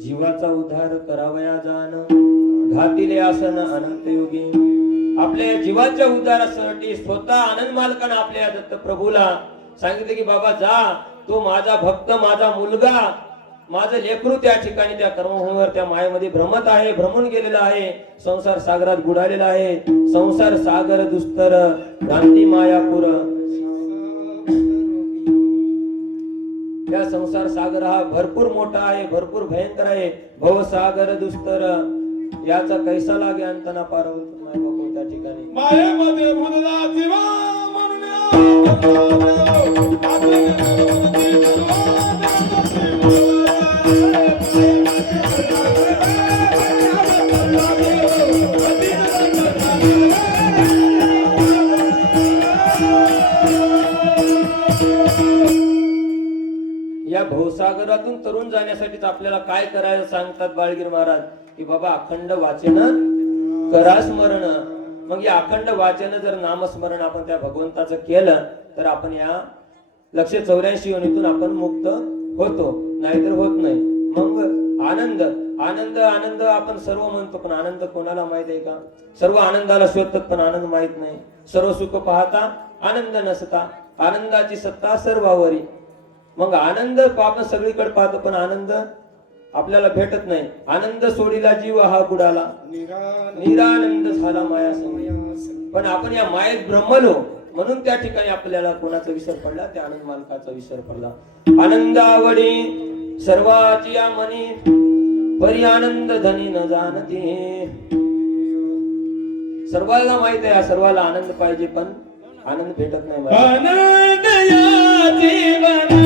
जीवाचा उद्धार करावया जाण घातिले आसन अनंत योगी. आपल्या जीवाच्या उद्धारासाठी स्वतः आनंद मालकानं आपल्या दत्त प्रभूला सांगितले की बाबा जा, तो माझा भक्त, माझा मुलगा, माझं लेकरू त्या ठिकाणी त्या कर्मभूमीवर त्या मायेमध्ये भ्रमत आहे, भ्रमून गेलेला आहे, संसार सागरात बुडालेला आहे. संसार सागर दुस्तर क्रांती मायापूर. या संसार सागर हा भरपूर मोठा आहे, भरपूर भयंकर आहे. भवसागर दुस्तर याचा कैसाला ज्ञान तना पारवत नाही बाबा. त्या ठिकाणी मायेमध्ये भुलला जीवा म्हणून या भवसागरातून तरुण जाण्यासाठीच आपल्याला काय करायला सांगतात बाळगीर महाराज की बाबा अखंड वाचन करा स्मरण. मग या अखंड वाचन जर नामस्मरण आपण त्या भगवंताचं केलं तर आपण या 184 योनीतून आपण मुक्त होतो, नाहीतर होत नाही. मग आनंद आनंद आनंद आपण सर्व म्हणतो, पण आनंद कोणाला माहित आहे का? सर्व आनंदाला शोधतात पण आनंद माहित नाही. सर्व सुख पाहता आनंद नसता, आनंदाची सत्ता सर्वावरी. मग आनंद आपण सगळीकडे पाहतो पण आनंद आपल्याला भेटत नाही. आनंद सोडीला जीव हा बुडाला, निरानंद झाला माया संग. पण आपण या मायेत ब्रह्मलो म्हणून त्या ठिकाणी आपल्याला कोणाचा विसर पडला? त्या आनंद मालकाचा विसर पडला. आनंदावडी सर्वाची या मनी परी आनंद धनी न जाणते. सर्वाला माहित आहे सर्वाला आनंद पाहिजे पण आनंद भेटत नाही. आनंद या जीवनाचा,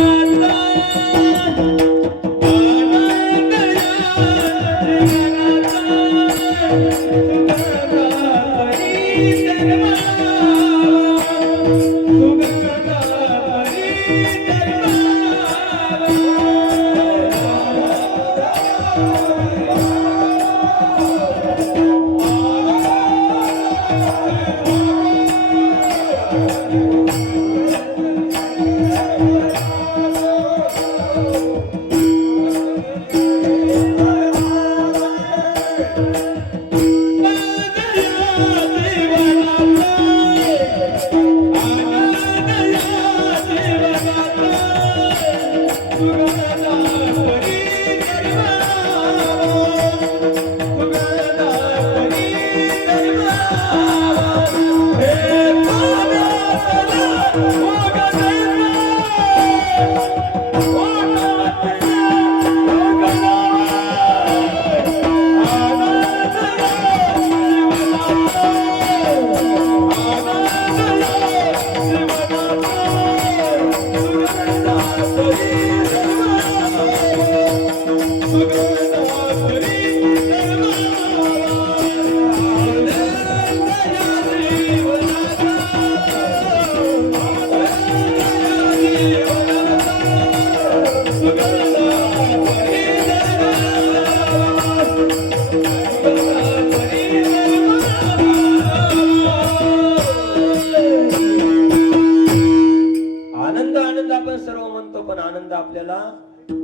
आनंद या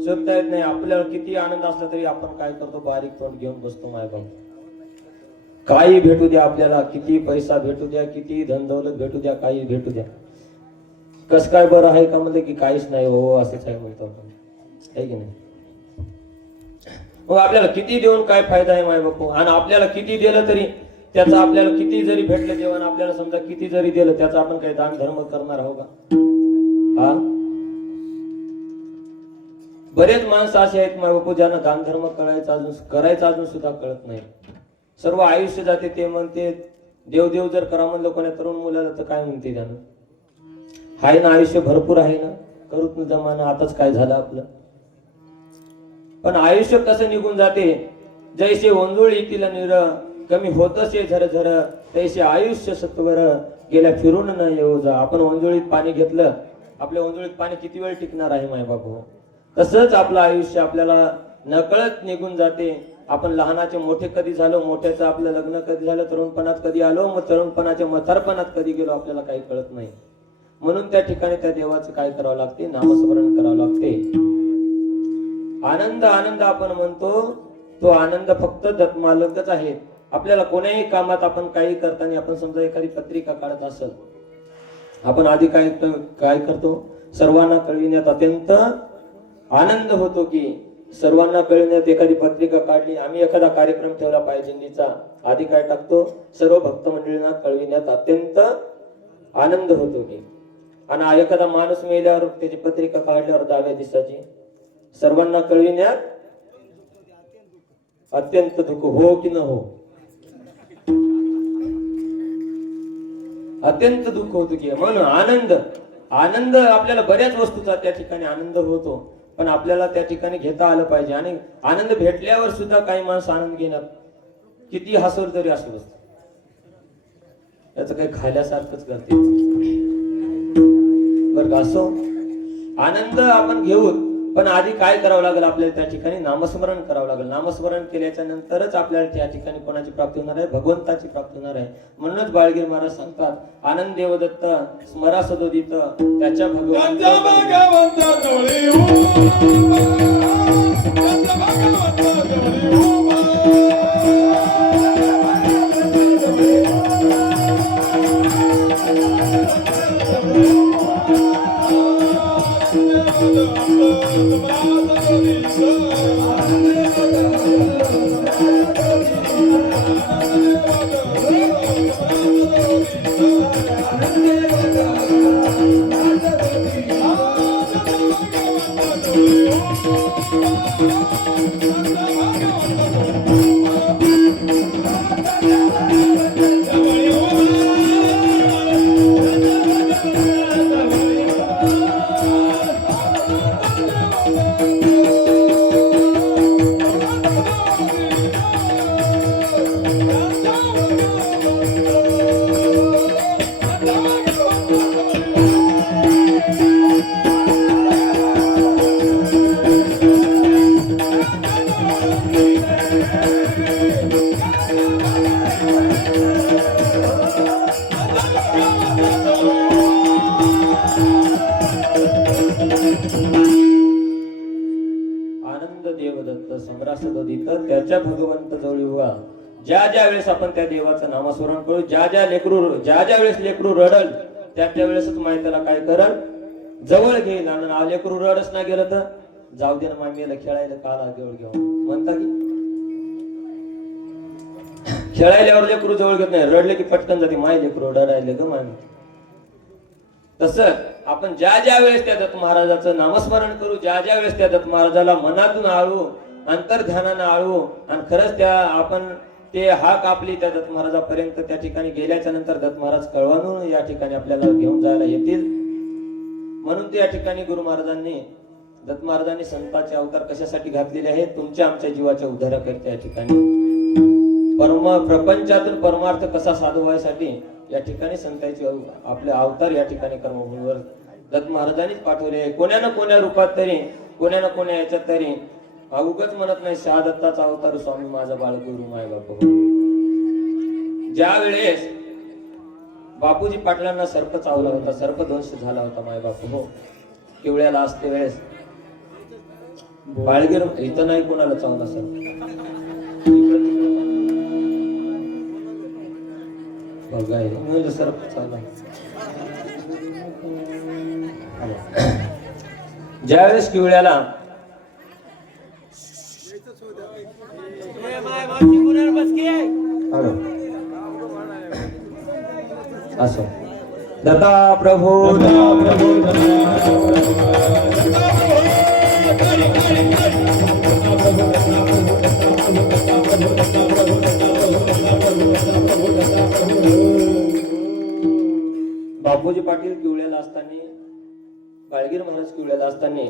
शोधता येत नाही. आपल्याला किती आनंद असला तरी आपण काय करतो? बारीक तोंड घेऊन बसतो. माय बाप काही भेटू द्या आपल्याला, किती पैसा भेटू द्या, किती धन दौलत भेटू द्या, काही भेटू द्या, कस काय बरं आहे का म्हणलं की काहीच नाही हो असंच आहे म्हणतो आपण, आहे की नाही? मग आपल्याला किती देऊन काय फायदा आहे माय बापू? आणि आपल्याला किती दिलं तरी त्याचा, आपल्याला किती जरी भेटलं जेवण, आपल्याला समजा किती जरी दिलं त्याचा आपण काही दान धर्म करणार आहोत का? हा, बरेच माणसं असे आहेत माय बापू ज्यांना दान धर्म करायचा अजून सुद्धा कळत नाही. सर्व आयुष्य जाते ते म्हणते देव देव जर करा म्हणलं कोणा तरुण मुलाला तर काय म्हणते त्यानं? हाय ना आयुष्य भरपूर आहे ना, करूत ना जमाना, आताच काय झालं आपलं. पण आयुष्य कसं निघून जाते, जैसे ओंजोळ येतील निर कमी होतसे झर झर, तैसे आयुष्य सत्वर गेल्या फिरून न येऊ जा. आपण ओंजोळीत पाणी घेतलं आपल्या ओंजळीत पाणी किती वेळ टिकणार आहे मायबापू. तसंच आपलं आयुष्य आपल्याला नकळत निघून जाते. आपण लहानाचे मोठे कधी झालो, मोठ्याचं आपलं लग्न कधी झालं, तरुणपणात कधी आलो, मग तरुणपणाच्या म्हातारपणात कधी गेलो आपल्याला काही कळत नाही. म्हणून त्या ठिकाणी त्या देवाचं काय करावं लागते, नामस्मरण करावं लागते. आनंद आनंद आपण म्हणतो, तो आनंद फक्त दत्तमालकच आहे. आपल्याला कोण्याही कामात आपण काही करताना आपण समजा एखादी पत्रिका काढत असेल, आपण आधी काय करतो, सर्वांना कळविण्यात अत्यंत आनंद होतो की सर्वांना कळविण्यात एखादी पत्रिका काढली, आम्ही एखादा कार्यक्रम ठेवला पाहिजेचा, आधी काय टाकतो, सर्व भक्त मंडळींना कळविण्यात अत्यंत आनंद होतो की. आणि एखादा माणूस मेल्यावर त्याची पत्रिका काढल्यावर 10व्या दिवसाची सर्वांना कळविण्यात अत्यंत दुःख हो की न हो, अत्यंत दुःख होतो की. म्हणून आनंद आनंद आपल्याला बऱ्याच वस्तूचा त्या ठिकाणी आनंद होतो, पण आपल्याला त्या ठिकाणी घेता आलं पाहिजे. आणि आनंद भेटल्यावर सुद्धा काही माणसं आनंद घेणार किती हसवलं तरी असं बसत, याचं काही खाल्यासारखंच करते बरं का. असो आनंद आपण घेऊ, पण आधी काय करावं लागेल, आपल्याला त्या ठिकाणी नामस्मरण करावं लागेल. नामस्मरण केल्याच्या नंतरच आपल्याला त्या ठिकाणी कोणाची प्राप्ती होणार आहे, भगवंताची प्राप्ती होणार आहे. म्हणूनच बाळगीर महाराज सांगतात, आनंद देवदत्त स्मरा सदोदित त्याच्या भगवंताजवळी त्याच्या भगवंत जवळ उभा. ज्या ज्या वेळेस आपण त्या देवाचं नामस्मरण करू, ज्या ज्या वेळेस लेकरू रडल, त्या वेळेसच माय त्याला काय करल, जवळ घेईल. आणि लेकरू रडच ना गेलं तर जाऊ दे ना मामीला खेळायला काला जवळ घेऊन म्हणता की. खेळायल्यावर लेकरू जवळ घेत नाही, रडले की पटकन जाते माय लेकरू रडायले ग मामी. तसं आपण ज्या ज्या वेळेस त्या दत्त महाराजाचं नामस्मरण करू, ज्या ज्या वेळेस त्या दत्त महाराजाला मनातून आळू, अंतर्ध्यानानं आळू, आणि खरंच त्या आपण ते हाक आपली त्या दत्त महाराजापर्यंत त्या ठिकाणी गेल्याच्या नंतर दत्त महाराज कळवणून या ठिकाणी आपल्याला घेऊन जायला येतील. म्हणून त्या ठिकाणी गुरु महाराजांनी दत्त महाराजांनी संतांचे अवतार कशासाठी घातलेले आहेत, तुमच्या आमच्या जीवाच्या उद्धाराकरिता या ठिकाणी प्रपंचातून परमार्थ कसा साधवायसाठी या ठिकाणी संतांचे आपले अवतार या ठिकाणी कर्मभूमीवर दत्त महाराजांनीच पाठवले आहे. कोण्या ना कोण्या रूपात तरी, कोण्या ना कोण्या याच्यात तरी. उगाच म्हणत नाही शहादत्ताचा अवतार स्वामी माझा बाळगुरु माय बापू. ज्या वेळेस बापूजी पाटलांना सर्प चावला होता, सर्पदंश झाला होता माय बापू हो, केवळ्याला असते वेळेस बाळगीर इथं नाही कोणाला चावला सर्प, बघाय सर्प चावला. ज्यावेळेस किवळ्याला असो दत्ता प्रभू बापूजी पाटील किवळ्याला असताना, बाळगीर महाराज किवळ्याला असताना,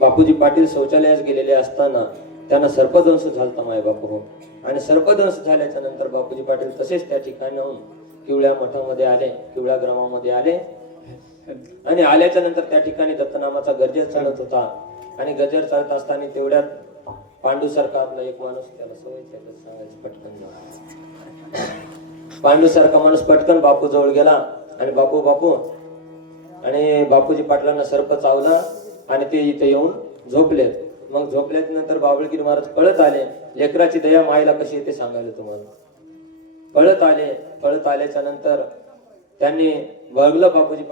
बापूजी पाटील शौचालयास गेलेले असताना त्यांना सर्पदंश झालता माय बापू हो. आणि सर्पदंश झाल्याच्या नंतर बापूजी पाटील तसेच त्या ठिकाणी किवळ्या मठामध्ये आले, किवळ्या ग्रामामध्ये आले. आणि आल्याच्या नंतर त्या ठिकाणी दत्तनामाचा गजर चालत होता आणि गजर चालत असताना तेवढ्यात पांडूसारखा आपला एक माणूस, त्याला सवय सांगायचं पटकन पांडूसारखा माणूस पटकन बापू जवळ गेला आणि बापू बापू आणि बापूजी पाटलांना सर्प चावला आणि ते इथे येऊन झोपलेत. मग झोपल्यात नंतर बाबळगीर महाराज पळत आले. लेकराची दया मायला कशी येते सांगायला तुम्हाला. पळत आल्याच्या नंतर त्यांनी बघलं बापूजी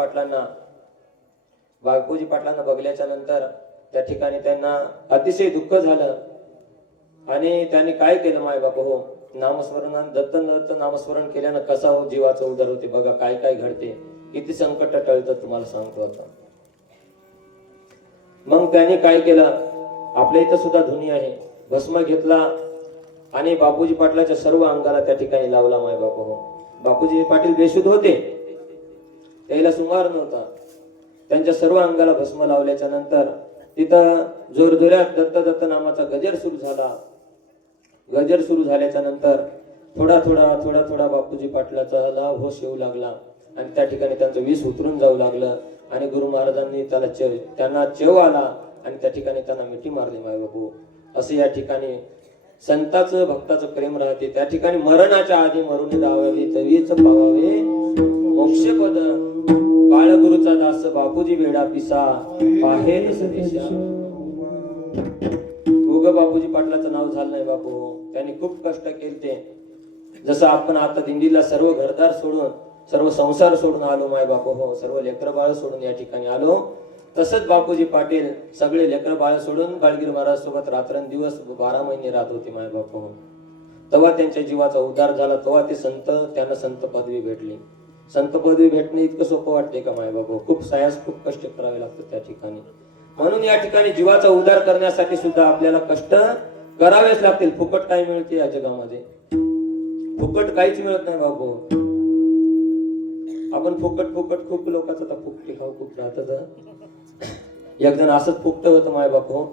पाटलांना बघल्याच्या नंतर त्या ठिकाणी त्यांना अतिशय दुःख झालं आणि त्यांनी काय केलं माय बाप हो, नामस्मरण दत्त नामस्मरण केल्यानं कसा हो जीवाचा उद्धार होते. बघा काय काय घडते, किती संकट टळतं तुम्हाला सांगतो आता. मग त्यांनी काय केलं, आपल्या इथं सुद्धा धुनी आहे, भस्म घेतला आणि बापूजी पाटलाच्या सर्व अंगाला त्या ठिकाणी लावला माय बाप हो. बापूजी पाटील बेशुद्ध होते, त्याला सुमार नव्हता. त्यांच्या सर्व अंगाला भस्म लावल्याच्या नंतर तिथं जोरजोरात दत्त दत्त नामाचा गजर सुरू झाला. गजर सुरू झाल्याच्या नंतर थोडा थोडा बापूजी पाटलाचा होश येऊ लागला आणि त्या ठिकाणी त्यांचं विष उतरून जाऊ लागलं आणि गुरु महाराजांनी त्यांना चेव आला आणि त्या ठिकाणी त्यांना मिठी मारली माय बापू. असं या ठिकाणी संताचं भक्ताचं प्रेम राहते. त्या ठिकाणी मरणाच्या आधी मरून राहावे तवीच पावावे मोक्षपद. बाळगुरुचा दास बापूजी वेडा पिसा पाहेल सदेशा. उग बापूजी पाटलाचं नाव झालं नाही बापू. त्यांनी खूप कष्ट केले. जसं आपण आता दिंडीला सर्व घरदार सोडून सर्व संसार सोडून आलो माय बापू हो, सर्व लेकर बाळ सोडून या ठिकाणी आलो, तसंच बापूजी पाटील सगळे लेकर बाळ सोडून बाळगीर महाराज सोबत रात्रंदिवस 12 महिने राहत होते माय बापू हो. तेव्हा त्यांच्या जीवाचा उद्धार झाला. तेव्हा ते त्यांना संत पदवी भेटली. संत पदवी भेटणे इतकं सोपं वाटते का माय बापू. खूप सायास खूप कष्ट करावे लागतात त्या ठिकाणी. म्हणून या ठिकाणी जीवाचा उद्धार करण्यासाठी सुद्धा आपल्याला कष्ट करावेच लागतील. फुकट काय मिळते या जगामध्ये? फुकट काहीच मिळत नाही बाबू. आपण फुकट खूप लोकांचं तर फुकटे खाऊ खूप राहतात. एक जण असंच फुकट होतं माय बापू.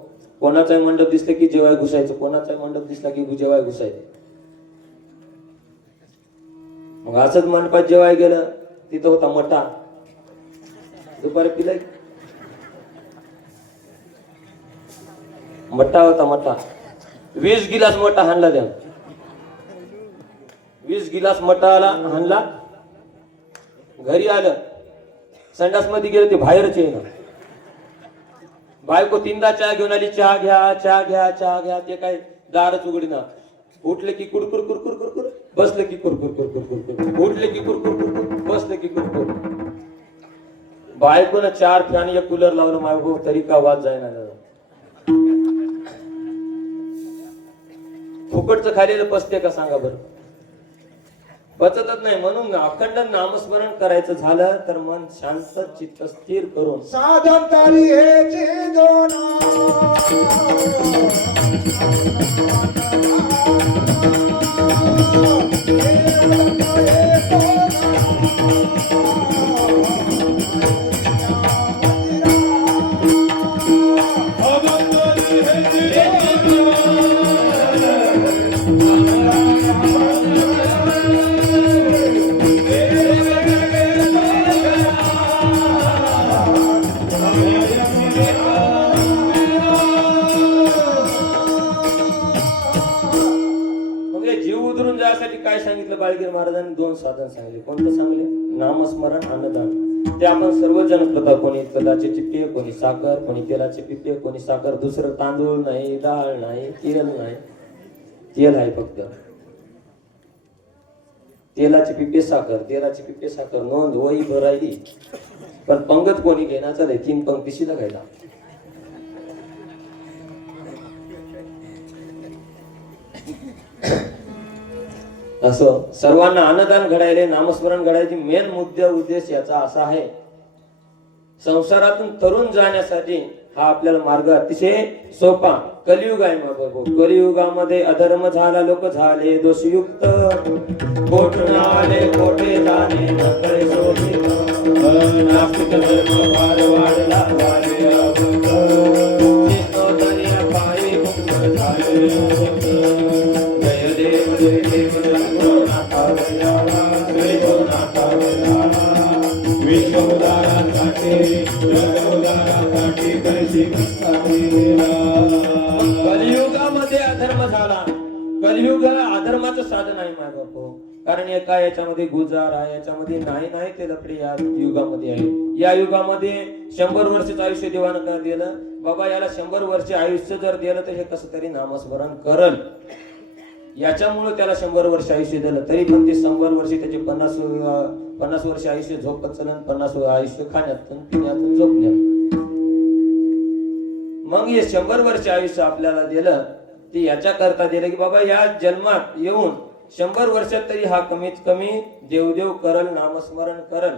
कोणाचाही मंडप दिसलं की जेवाय घुसायचं, कोणाचाही मंडप दिसला की जेवाय घुसायचं. मग असंच मंडपात जेवाय गेलं, तिथं होता मटा. दुपारी पिलाय मट्टा होता मट्टा. 20 गिलास मट्टा हाणला द्या. 20 गिलास मट्टा आला हाणला. घरी आलं, संडास मध्ये गेलं ते बाहेरच येईना. बायको 3दा चहा घेऊन आली. चहा घ्या. ते काय दारच उघडीना. उठले की कुरकुर कुरकुर कुरकुर, बसले की कुरकुर कुरकुर कुरकुर, उठले की कुरकुर कुरकुर, बसले की कुरकुर. बायकोनं 4 फॅन एक कूलर लावलं माय भाऊ, तरी का आवाज जायना. फुकटचं खालेलं पचते का सांगा बरं? पचतच नाही. म्हणून अखंड नामस्मरण करायचं झालं तर मन शांत चित्त स्थिर करून साधन तारी हे दोना काय सांगितलं बाळगीर महाराजांनी? 2 साधन सांगितले. कोणतं सांगले? नामस्मरण, अन्नदान. ते आपण सर्वजण करतो. कोणी तेलाचे चिप्पे, कोणी साखर, कोणी तेलाचे पिप्पे, कोणी साखर. दुसरं तांदूळ नाही, डाळ नाही, तेल नाही. तेल आहे फक्त. तेलाचे पिप्पे साखर, नोंद वही भरायली. पण पंगत कोणी घेणार? चालेल 3 पंक्तीशीला घ्यायला. असं सर्वांना अन्नदान घडायले, नामस्मरण घडायची मेन उद्देश याचा असा आहे, संसारातून तरुण जाण्यासाठी हा आपल्याला मार्ग अतिशय सोपा. कलियुग आहे बाबा. कलियुगामध्ये अधर्म झाला, लोक झाले दोषयुक्त. कोठून आले कोठे जाणे नकळे शोभित. नास्तिक धर्म फार वाढला झाले अवघ. पायी मुक्त झाले अवघ. जय देव जय देव विश्व उद्धारासाठी कैसी कसा कलियुगामध्ये अधर्म झाला. कलियुग अधर्माचं साधन आहे माय बापू. कारण एका याच्यामध्ये गुजार आहे, याच्यामध्ये नाही ते लफडे या युगामध्ये आहे. या युगामध्ये 100 वर्षाचं आयुष्य देवानं का दिलं बाबा, याला 100 वर्ष आयुष्य जर दिलं तर हे कसं तरी नामस्मरण करल. याच्यामुळे त्याला 100 वर्ष आयुष्य दिलं, तरी पण ते 100 वर्ष त्याचे 50 वर्ष आयुष्य झोपत चलन, 50 आयुष्य खाण्यात पिण्यात झोपण्यात. मग हे 100 वर्ष आयुष्य आपल्याला दिलं ते याच्या करता दिलं की बाबा या जन्मात येऊन 100 वर्षात तरी हा कमीत कमी देवदेव करल, नामस्मरण करल.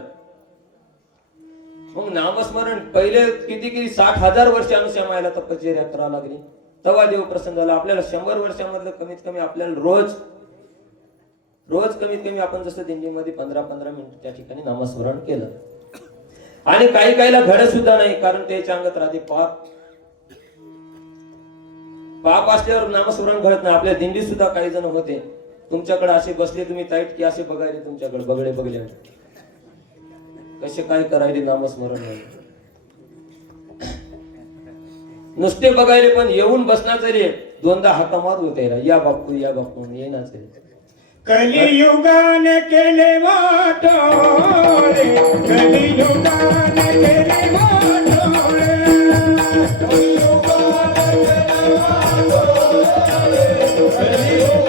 मग नामस्मरण पहिले किती 60,000 वर्ष अनुशमायला तपश्चर्या करावं लागली, तेव्हा देव प्रसन्न झाला. आपल्याला 100 वर्षामधलं कमीत कमी आपल्याला रोज कमीत कमी आपण जसं दिंडीमध्ये 15-15 मिनिट त्या ठिकाणी नामस्मरण केलं. आणि काहीला घडत सुद्धा नाही, कारण त्याच्या अंगात राहते पाप असल्यावर नामस्मरण घडत नाही. आपल्या दिंडीत सुद्धा काही जण होते, तुमच्याकडे असे बसले तुम्ही ताईट की असे बघायले तुमच्याकडे बगळे कसे काय करायले नामस्मरण नाही. नुसते बघायले पण येऊन बसणार तरी 2दा हाका मार होते, या बापू येणार तरी. कलियुगाने केले वाटोळे, कलियुगाने केले वाटोळे, कलियुगाने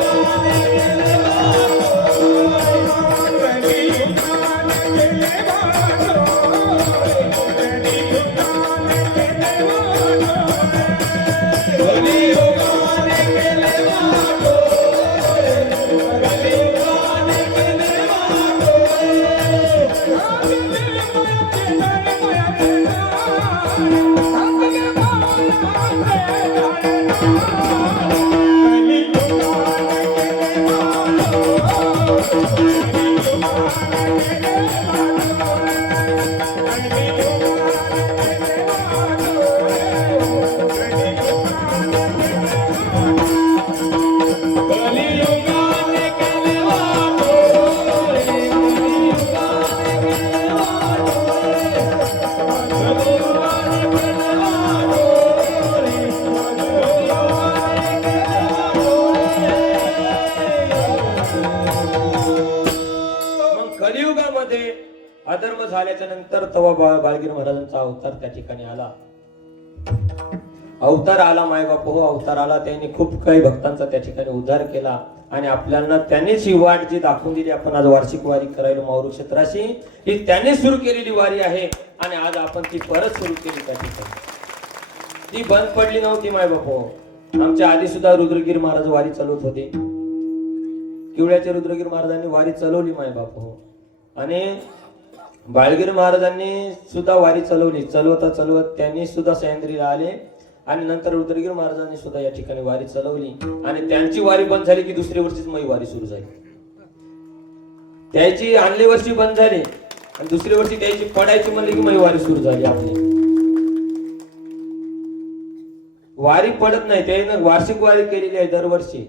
केले वाटोळे, कलियुगाने केले वाटोळे, कलियुगाने केले वाटोळे, कलियुगाने केले वाटोळे, कलियुगाने केले अधर्म झाल्याच्या नंतर तेव्हा बाळगीर महाराजांचा अवतार त्या ठिकाणी आला. अवतार आला मायबाप हो, अवतार आला. त्यांनी खूप काही भक्तांचा त्या ठिकाणी उद्धार केला आणि आपल्याला त्यांनीच ही वाट जी दाखवून दिली. आपण आज वार्षिक वारी करायला माऊरू क्षेत्राशी, ही त्यांनी सुरू केलेली वारी आहे आणि आज आपण ती परत सुरू केली. त्या ठिकाणी ती बंद पडली नव्हती मायबाप हो. आमच्या आधी सुद्धा रुद्रगिरी महाराज वारी चालवत होते. किवळ्याच्या रुद्रगिरी महाराजांनी वारी चालवली मायबाप हो. आणि बाळगीर महाराजांनी सुद्धा वारी चालवली. चालवत त्यांनी सुद्धा सह्याद्रीला आले आणि नंतर रुद्रगिरी महाराजांनी सुद्धा या ठिकाणी वारी चालवली. आणि त्यांची वारी बंद झाली की दुसऱ्या वर्षीच मग वारी सुरू झाली. त्याची आणली वर्षी बंद झाली आणि दुसऱ्या वर्षी त्याची पडायची म्हणली की मग वारी सुरू झाली. आपली वारी पडत नाही, त्याने वार्षिक वारी केलेली आहे दरवर्षी.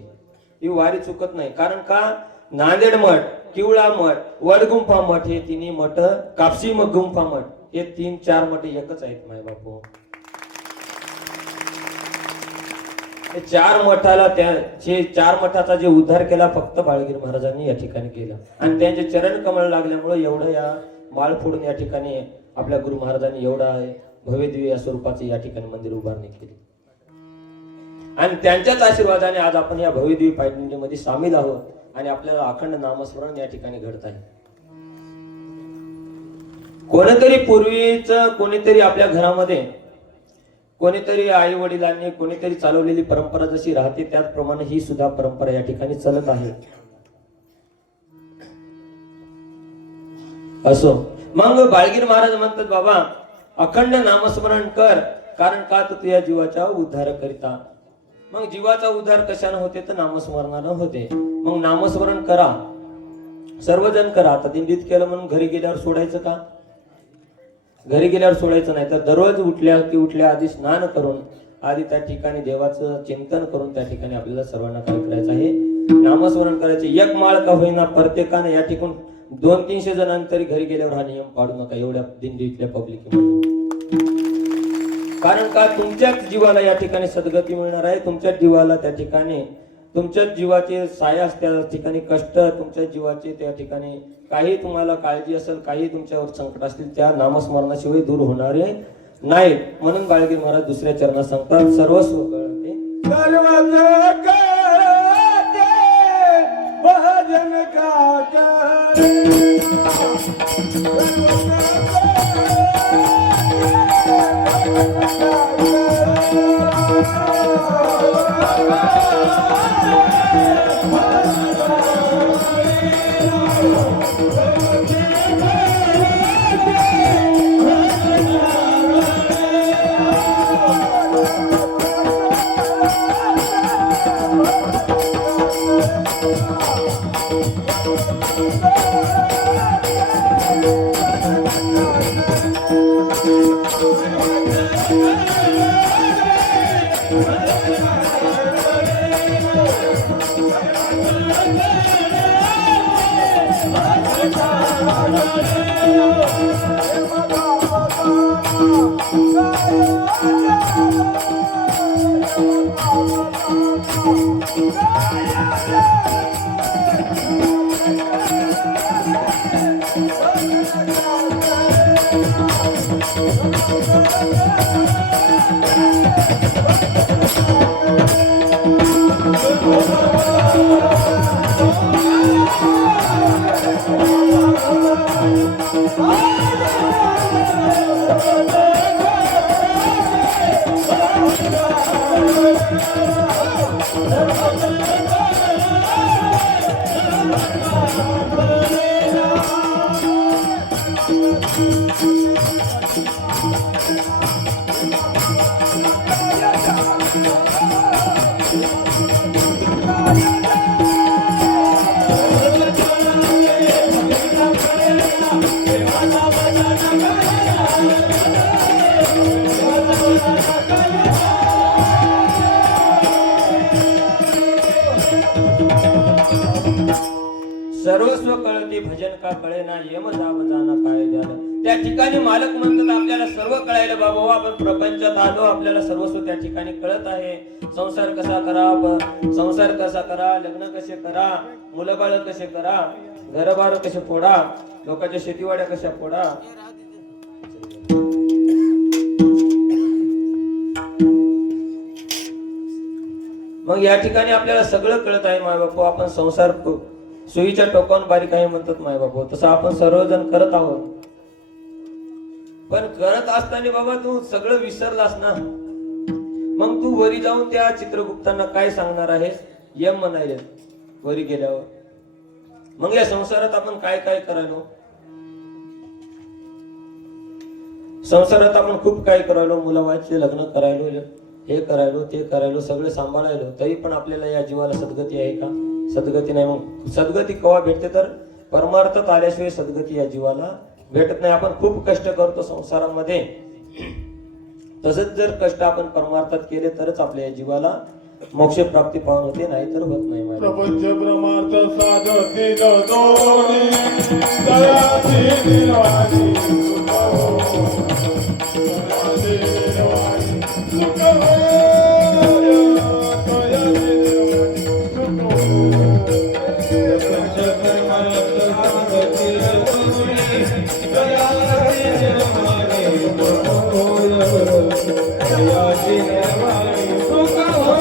ही वारी चुकत नाही. कारण का, नांदेड मठ, किवळा मठ, वडगुंफा मठ हे तिन्ही मठ, कापसी गुंफा मठ हे 3-4 मठ एकच आहेत माय बापू. हे 4 मठाला जे 4 मठाचा जे उद्धार केला फक्त बाळगीर महाराजांनी या ठिकाणी केला. आणि त्यांचे चरण कमळ लागल्यामुळे एवढं या माळ फोडून या ठिकाणी आपल्या गुरु महाराजांनी एवढा भव्य दिव्य या स्वरूपाचे या ठिकाणी मंदिर उभारणी केली. आणि त्यांच्याच आशीर्वादाने आज आपण या भव्य दिव्य पायंडीमध्ये सामील आहोत आणि आपल्याला अखंड नामस्मरण या ठिकाणी घडत आहे. कोणीतरी पूर्वीच कोणीतरी आपल्या घरामध्ये कोणीतरी आई वडिलांनी कोणीतरी चालवलेली परंपरा जशी राहते त्याचप्रमाणे ही सुद्धा परंपरा या ठिकाणी चालत आहे. असो मग बाळगीर महाराज म्हणतात बाबा अखंड नामस्मरण कर, कारण का तर तुझ्या जीवाचा उद्धार करिता. मग जीवाचा उद्धार कशाने होते तर नामस्मरणाने होते. मग नामस्मरण करा, सर्वजण करा. आता दिंडीत केलं म्हणून घरी गेल्यावर सोडायचं का? घरी गेल्यावर सोडायचं नाही. तर दररोज उठल्या आधी स्नान करून आधी त्या ठिकाणी देवाचं चिंतन करून त्या ठिकाणी आपल्याला सर्वांना काय करायचं आहे, नामस्मरण करायचे. एक माळ का होईना प्रत्येकाने या ठिकाणी 200-300 जणांतरी घरी गेल्यावर हा नियम पाडू नका एवढ्या दिंडीतल्या पब्लिक. कारण का तुमच्याच जीवाला या ठिकाणी सद्गती मिळणार आहे. तुमच्याच जीवाला त्या ठिकाणी तुमच्याच जीवाचे सायास त्या ठिकाणी कष्ट तुमच्या जीवाचे त्या ठिकाणी काही तुम्हाला काळजी असेल काही तुमच्यावर संकट असतील त्या नामस्मरणाशिवाय दूर होणारे नाहीत. म्हणून बाळगीर महाराज दुसऱ्या चरणात सांगतात सर्वस्व कळते सर्वच करते भजन का सर्वस्व कळते भजन का कळे ना यम जाब जाना काय झालं. त्या ठिकाणी मालक म्हणतात आपल्याला सर्व कळायला बाबा हो, आपण प्रपंचात आलो आपल्याला सर्वस्व त्या ठिकाणी कळत आहे. संसार कसा करा संसार कसा करा लग्न कसे करा मुलं बाळ कसे करा घरबार कसे फोडा लोकांच्या शेतीवाड्या कशा फोडा. मग या ठिकाणी आपल्याला सगळं कळत आहे माय बापू. आपण संसार सुईच्या टोकावर बारीक आहे म्हणतात माय बापू. तसं आपण सर्वजण करत आहोत. पण करत असताना बाबा तू सगळं विसरलास ना. मग तू वरी जाऊन त्या चित्रगुप्तांना काय सांगणार आहेस. यम म्हणाले वरी गेल्यावर. मग या संसारात आपण काय काय करायलो. संसारात आपण खूप काय करायलो. मुलाबाळाचे लग्न करायलो हे करायलो ते करायलो सगळे सांभाळायलो तरी पण आपल्याला या जीवाला सद्गती आहे का. सद्गती नाही. मग सद्गती केव्हा भेटते तर परमार्थात आल्याशिवाय सद्गती या जीवाला भेटत नाही. आपण खूप कष्ट करतो संसारामध्ये. तसंच जर कष्ट आपण परमार्थात केले तरच आपल्या या जीवाला मोक्ष प्राप्ती पाहून होते नाही तर होत नाही. प्रपंच परमार्थ साधतील दोन्ही दयाची निर्वाणी सुख हो. दयाची निर्वाणी सुख हो. दयाची निर्वाणी सुख हो. प्रपंच परमार्थ साधतील दोन्ही दयाची निर्वाणी सुख हो. दयाची निर्वाणी सुख हो.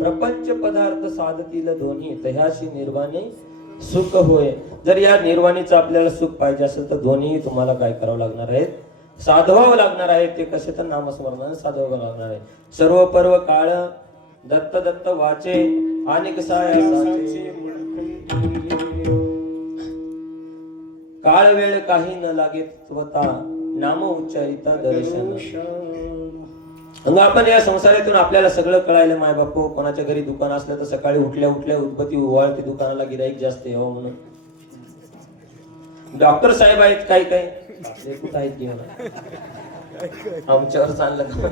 प्रपंच पदार्थ साधतील दोन्ही तह्याशी निर्वाणी सुख होय. जर या निर्वाणीचं आपल्याला सुख पाहिजे असेल तर दोन्ही तुम्हाला काय करावं लागणार आहे साधवावं लागणार आहे. ते कसे तर नामस्मरणाने साधवावं लागणार आहे. सर्व पर्व काळ दत्त दत्त वाचे अनेक सायासाचे काळ वेळ काही न लागे स्वतः नाम उच्चारिता दर्शन. मग आपण या संसारातून आपल्याला सगळं कळायला माय बापू. कोणाच्या घरी दुकान असलं तर सकाळी उठल्या उठल्या उदबत्ती उवाळते दुकानाला गिराईक जास्त यावं म्हणून. डॉक्टर साहेब आहेत काही काही कुठं आहेत की मला आमच्यावर चाललं का.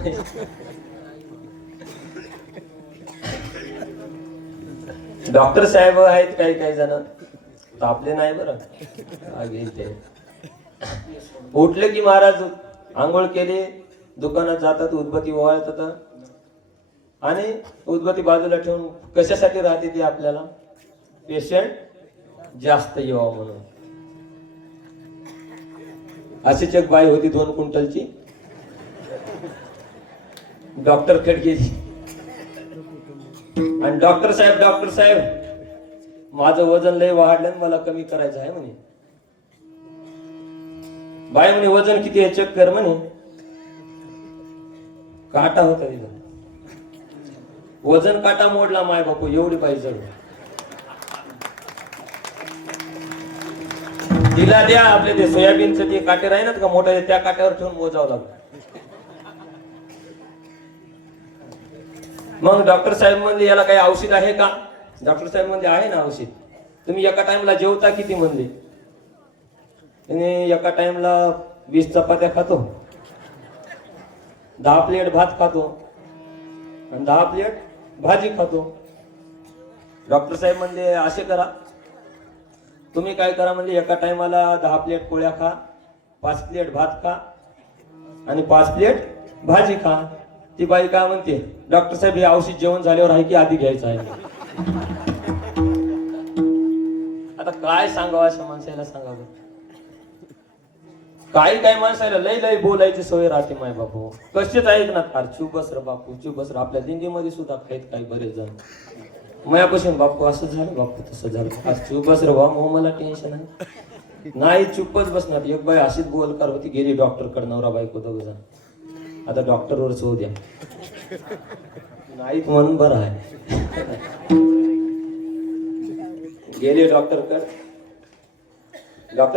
डॉक्टर साहेब आहेत काही काही जण, आपले नाही बरं. उठले की महाराज आंघोळ केली, दुकानात जातात, उदबत्ती ओवाळतात आणि उदबत्ती बाजूला ठेवून कशासाठी राहते ती आपल्याला, पेशंट जास्त येवा म्हणून. अशीच एक बाई होती 2 क्विंटलची, डॉक्टर कडे गेली आणि डॉक्टर साहेब माझं वजन लय वाढलं, मला कमी करायचं आहे म्हणे. बाई म्हणे वजन किती आहे चेक कर म्हणे. काटा होता तिथं, वजन काटा मोडला माय बापू, एवढी बाई जड. तिला द्या आपले ते सोयाबीनचं ते काटे राहिनात का मोठे, त्या काट्यावर ठेवून मोजावं लागलं. मग डॉक्टर साहेब म्हणले याला काही औषध आहे का. डॉक्टर साहेब म्हणले आहे ना औषध. तुम्ही एका टाइमला जेवता किती म्हणले. एका टाइमला 20 चपात्या खातो, 10 प्लेट भात खातो आणि 10 प्लेट भाजी खातो. डॉक्टर साहेब म्हणले असे करा, तुम्ही काय करा म्हणजे एका टाइमाला 10 प्लेट पोळ्या खा, 5 प्लेट भात खा आणि 5 प्लेट भाजी खा. ती बाई काय म्हणते, डॉक्टर साहेब हे औषध जेवण झाल्यावर आहे की आधी घ्यायचं आहे. आता काय सांगावं अशा माणसाला सांगावं. काही माणसाला लय बोलायची सवय राहते माय बापू. कसेच ऐकणार, फार चूप बस रे बापू, चूप बस रे. आपल्या दिंडीमध्ये सुद्धा खायत काही बरेच जण मयापासून बापू असं झालं, बापू तसं झालं, आज चूप बस रे बाबा, मला टेन्शन आहे. नाही चुपच बसणार. एक बाई अशीच बोलकार होती, गेली डॉक्टर कडे, नवरा बायको दोघ जण. आता डॉक्टरवर शोध द्या, नाहीत म्हणून बरं आहे. गेले डॉक्टर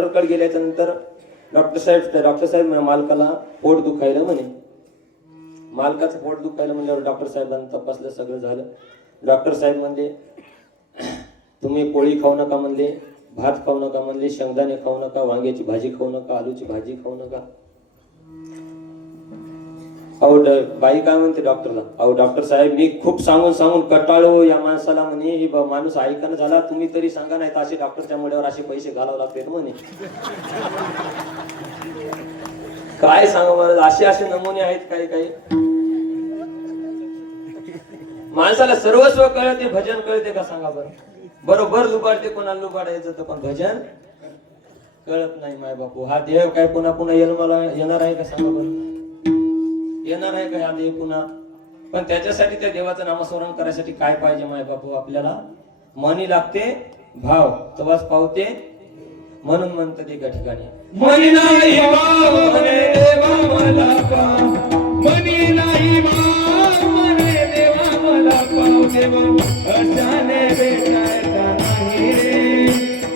कडे गेल्याच्या नंतर डॉक्टर साहेब मालकाला पोट दुखायला म्हणे. मालकाचं पोट दुखायला म्हणल्यावर डॉक्टर साहेबांनी तपासलं, सगळं झालं. डॉक्टर साहेब म्हणले तुम्ही पोळी खाऊ नका म्हणले, भात खाऊ नका म्हणले, शेंगदाणे खाऊ नका, वांग्याची भाजी खाऊ नका, आलूची भाजी खाऊ नका. अहो बाई काय म्हणते डॉक्टरला, अहो डॉक्टर साहेब मी खूप सांगून कटाळो या माणसाला म्हणे, ही माणूस ऐकणं झाला, तुम्ही तरी सांगा, नाही तर असे डॉक्टरच्या मुळ्यावर असे पैसे घालावे लागतात म्हणे. काय सांगा मला, असे नमुने आहेत काही. माणसाला सर्वस्व कळते, भजन कळते का सांगा बरं. बरोबर लुबाडते कोणाला लुबाडायचं तर, पण भजन कळत नाही माय बापू. हा देव काय पुन्हा येणार आहे का सांगा बरं, येणार आहे का हा देव पुन्हा. पण त्याच्यासाठी त्या देवाचं नामस्मरण करायसाठी काय पाहिजे माय बापू, आपल्याला मनी लागते भाव, तवाच पावते. म्हणून म्हणतात एका ठिकाणी, मनी नाही भाव म्हणे देवा मला पाव, मनी नाही भाव म्हणे देवा मला पाव. देवा अशाने भेटायचा नाही रे,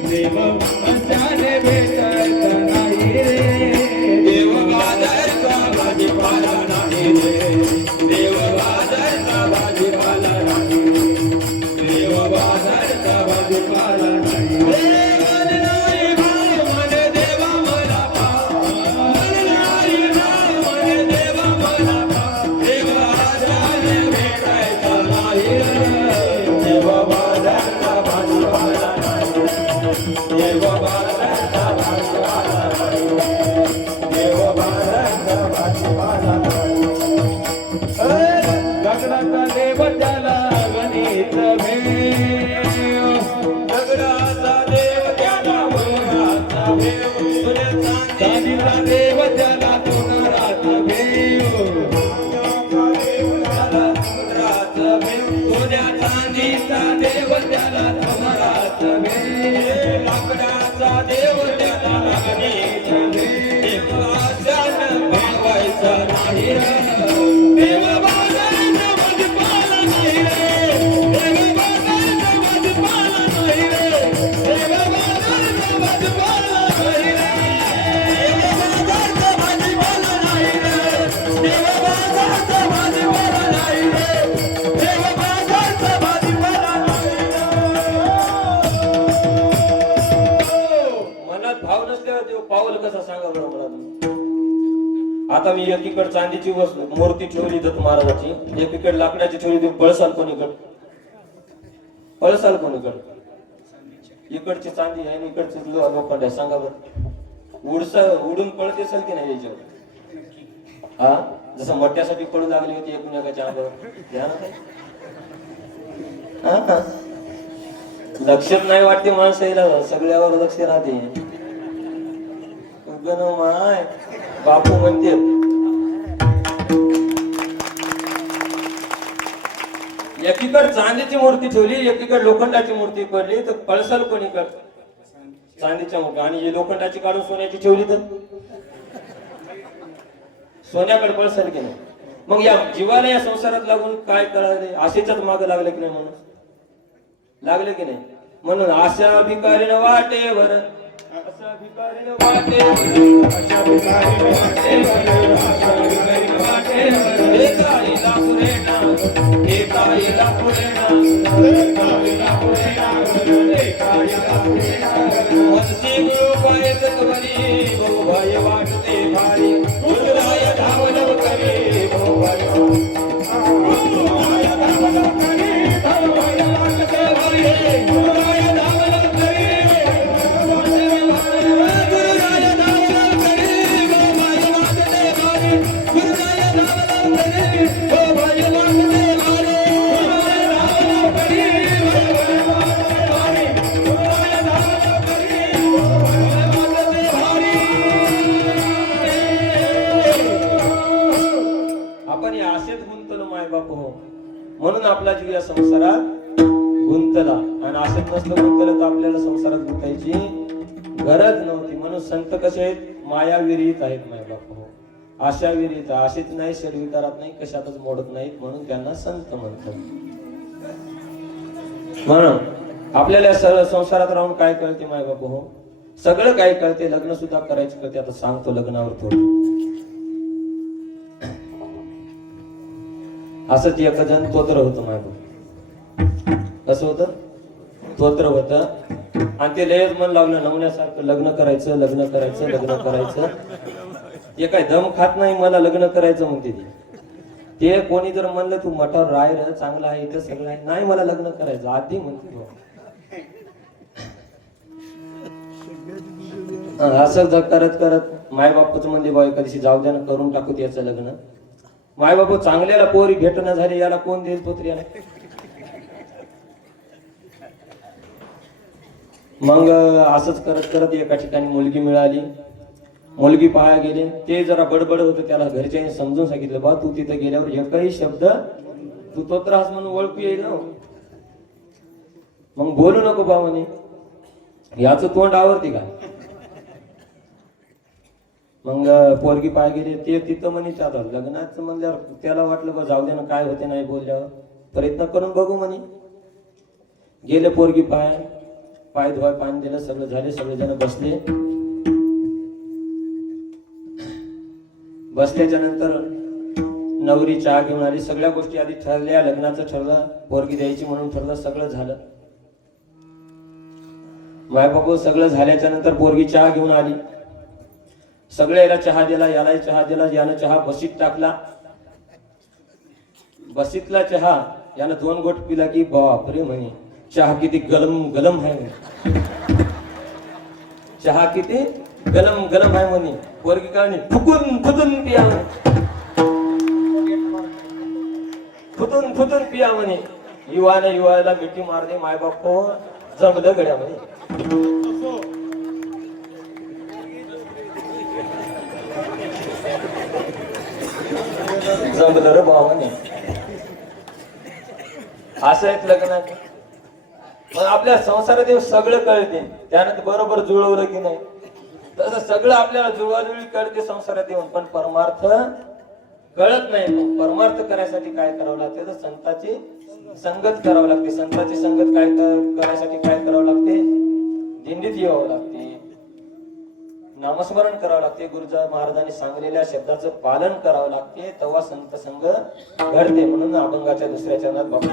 देवा अशाने भेटायचा नाही रे. देव बाजारचा भाजीपाला नाही रे, देव बाजारचा भाजीपाला नाही, देव बाजारचा भाजीपाला नाही रे. दगडाचा देव त्याला गणित भेव, दगडाचा देव त्याला वराचा भेव, चांदीचा देव त्याला सोनाराचा भेव, सोन्या चांदीचा देव त्याला सोनाराचा भेव, लाकडाचा देव त्याला गणित भेव. आशान भावायचा नाही रे, देव आता मी एकीकडे चांदीची मूर्ती ठेवली दत्त महाराजाची, एकीकडे लाकडाची ठेवली पळसाल कोणीकडे. पळसाल कोणीकडे? इकडची चांदी आहे आणि इकडची लोखंड आहे. सांगा बरं, उडून पळत असेल की नाही याच्यावर? हा, जसं मोठ्यासाठी पळू लागली होती एकूण एकाच्या अंगावर. ध्यान आहे? हा, लक्षात नाही वाटते माणसाला, सगळ्यावर लक्ष राहते. माय बापू म्हणते एकीकडे चांदीची मूर्ती ठेवली, एकीकडे लोखंडाची मूर्ती पडली, तर पळसाल कोणीकडे? चांदीच्या मूर्ती. आणि ही लोखंडाची काढून सोन्याची ठेवली तर सोन्याकडे पळसाल की नाही? मग या जीवाला या संसारात लागून काय कळाले? आशेच्याच मागे लागले की नाही? म्हणून लागले की नाही? म्हणून आशा भिकारीन वाटेवर, आशा भिकारीन वाटेवर, आशा भिकारीन वाटेवर, आशा भिकारीन वाटेवर, एकाईला पुरेना, एकाईला पुरेना, एकाईला पुरेना, एकाईला पुरेना. वंशी गुरु पाय सकवरी, भय वाटते भारी, गुरुराय धावलव करी, भय गुरुराय धावलव करी, भय वाटते भारी, गुरुराय धावलव करी, गुरुराय धावलव करी, भय वाटते भारी, गुरुराय धावलव करी, भय वाटते भारी, गुरुराय धावलव करी, भय वाटते भारी, गुरुराय धावलव करी, भय वाटते भारी. आपण या आशेत गुंतलो माय बाप हो, म्हणून आपला जीव या संसारात गुंतला. आणि आशेत नसलं गुंतलं तर आपल्याला संसारात गुंतायची गरज नव्हती. म्हणून संत कसे आहेत? माया विरहित आहेत माय बाप हो, आशा विरहित. आशेत नाही, शरीरात नाही, कशातच मोडत नाहीत, म्हणून त्यांना संत म्हणतात. म्हणून आपल्याला सरळ संसारात राहून काय कळते माय बाप हो? सगळं काय कळते, लग्न सुद्धा करायचं कळते. आता सांगतो लग्नावर थोडं. असंच एक जण तोत्र होतं माय बाप. कसं होतं? तोत्र होतं. आणि ते लयच मन लागलं नवण्यासारखं, लग्न करायचं, लग्न करायचं, लग्न करायचं. ते काय दम खात नाही, मला लग्न करायचं म्हणते ते. कोणी जर म्हणलं तू मठावर राय रे, चांगला आहे, इथं सगळं आहे, नाही मला लग्न करायचं आधी म्हणते. असं करत करत मायबापच म्हणले बाई कधीशी जाऊ द्या ना, करून टाकू याचं लग्न. मायबाप चांगल्याला पोरी भेटणं झाली, याला कोण देईल तोत्र्याला? मग असंच करत करत एका ठिकाणी मुलगी मिळाली. मुलगी पाहायला गेले. ते जरा बडबड होतं, त्याला घरच्यांनी समजून सांगितलं बा तू तिथे गेल्यावर एकही शब्द तू तोत्रास म्हणून ओळखू येईल ना, मग बोलू नको बा म्हणे. याच तोंड आवडते का? मग पोरगी पाय गेली. ते तिथं म्हणे चालू लग्नाचं म्हणल्यावर त्याला वाटलं बा जाऊ दे ना, काय होते नाही बोलल्यावर प्रयत्न करून बघू म्हणे. गेले पोरगी पाय धुवाय पाणी दिलं, सगळं झाले. सगळेजण बसले. बसल्याच्या नंतर नवरी चहा घेऊन आली. सगळ्या गोष्टी आधी ठरल्या, लग्नाचं ठरलं, पोरगी द्यायची म्हणून ठरलं, सगळं झालं. मायबापू सगळं झाल्याच्या नंतर पोरगी चहा घेऊन आली. सगळे याला चहा दिला, यालाही चहा दिला. यानं चहा बशीत टाकला. बशीतला चहा यानं 2 घोट पिला की बापरे म्हणे चहा किती गलम गलम आहे, चहा किती गलम गलम आहे म्हणे. पोरगी काढणे फुकून फुटून पिया, फुटून फुटून पिया म्हणे. युवाने युवाला मिठी मारली. मायबाप जमलं गड्या म्हणे. जमलं रे भावाने. असं एक लग्न. मग आपल्या संसारात सगळं कळते, त्यानंतर बरोबर जुळवलं की नाही तसं सगळं आपल्याला जुळवाजुळी कळते संसारात येऊन, पण परमार्थ कळत नाही. परमार्थ करायसाठी काय करावं लागते? तर संताची संगत करावं लागते. संताची संगत काय करायसाठी काय करावं लागते? दिंडीत यावं लागते, नामस्मरण करावं लागते, गुरुजा महाराजांनी सांगलेल्या शब्दाचं पालन करावं लागते, तेव्हा संत संग घडते. म्हणून अभंगाच्या दुसऱ्या चरणात बाबा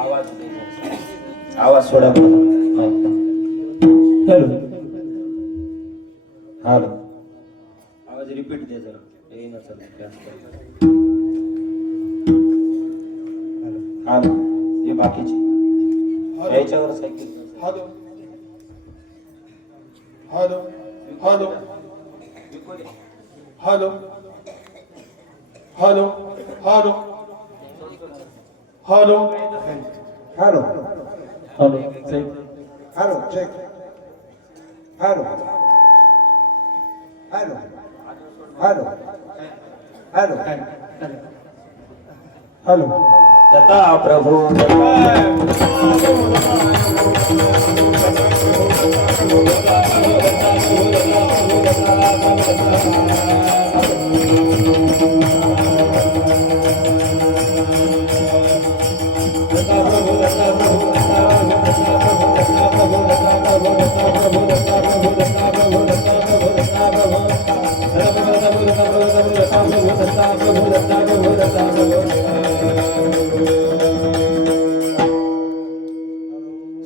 आवाज द्यायचा. आवाज सोडा बरं. हॅलो हॅलो आवाज रिपीट दे जरा. येईना चला जास्त. हॅलो हे बाकीचे याच्यावर cycle. Hello hello hello hello hello hello hello Hello. Hello Hello. Check. Hello. Hello. Hello. Hello. Hello Datta Prabhu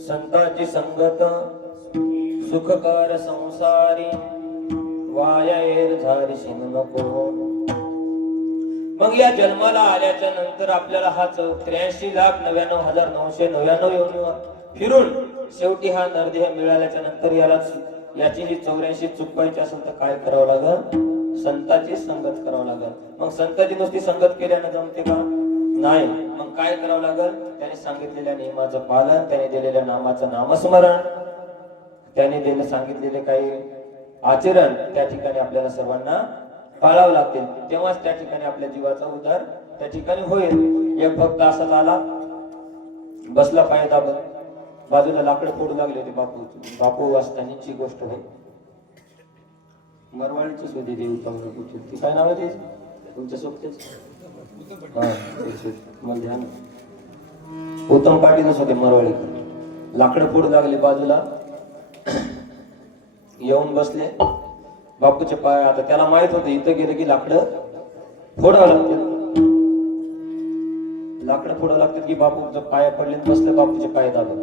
संतांची संगत सुखकर संसारी वाया झारी शिन नको. मग या जन्माला आल्याच्या नंतर आपल्याला हा 83,99,999 योनी फिरून शेवटी हा नरदेह मिळाल्याच्या नंतर याची ही 84 चुकवायची असेल तर काय करावं लागल? संतांची संगत करावं लागल. मग संतांची नुसती संगत केल्यानं जमते का? नाही. मग काय करावं लागल? त्याने सांगितलेल्या नियमाचं पालन, त्याने दिलेल्या नामाचं नामस्मरण, त्याने सांगितलेले काही आचरण त्या ठिकाणी आपल्याला सर्वांना पाळावं लागतील. तेव्हाच त्या ठिकाणी आपल्या जीवाचा उद्धार त्या ठिकाणी होईल. एक भक्त असाच आला, बसला पाय दाबत, बाजूला लाकडं फोडू लागले होते. बापू असतानाची गोष्ट होती. मरवाळीचीच होती देवी पाहुणे. ती काय नाव आहे तुमच्या सोबतेच? उत्तम पाटीलच होते मरवाळी. लाकडं फोडू लागले बाजूला, येऊन बसले बापूचे पाय. आता त्याला माहित होतं इथं गेलं की लाकडं फोडावं लागतात. लाकडं फोडावं लागतात की बापूचे पाय पडले, बसले बापूचे पाय दाबत.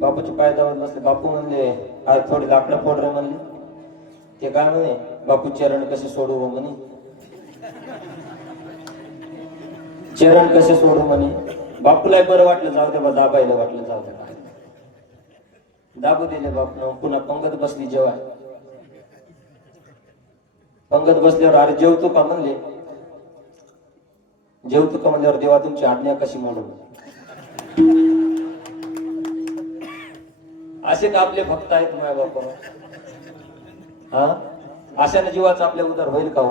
बापूचे पाय दाबत बसले. बापू म्हणले आज थोडी लाकडं फोड रे म्हणले. ते काय म्हणे, बापू चरण कसे सोडू म्हणे. चरण कसे सोडू म्हणे. बापूला बरं वाटलं, जाऊ दे बा, दाबायला वाटलं जाऊ दे. दाबू दिले बापू. पुन्हा पंगत बसली जेव्हा. पंगत बसल्यावर अरे जेवतो का म्हणले. जेवतो का म्हणल्यावर देवा तुमची आज्ञा कशी मोडू. असे का आपले भक्त आहेत माझ्या बापा. हा अशाने जीवाचा आपल्या उद्धार होईल का हो?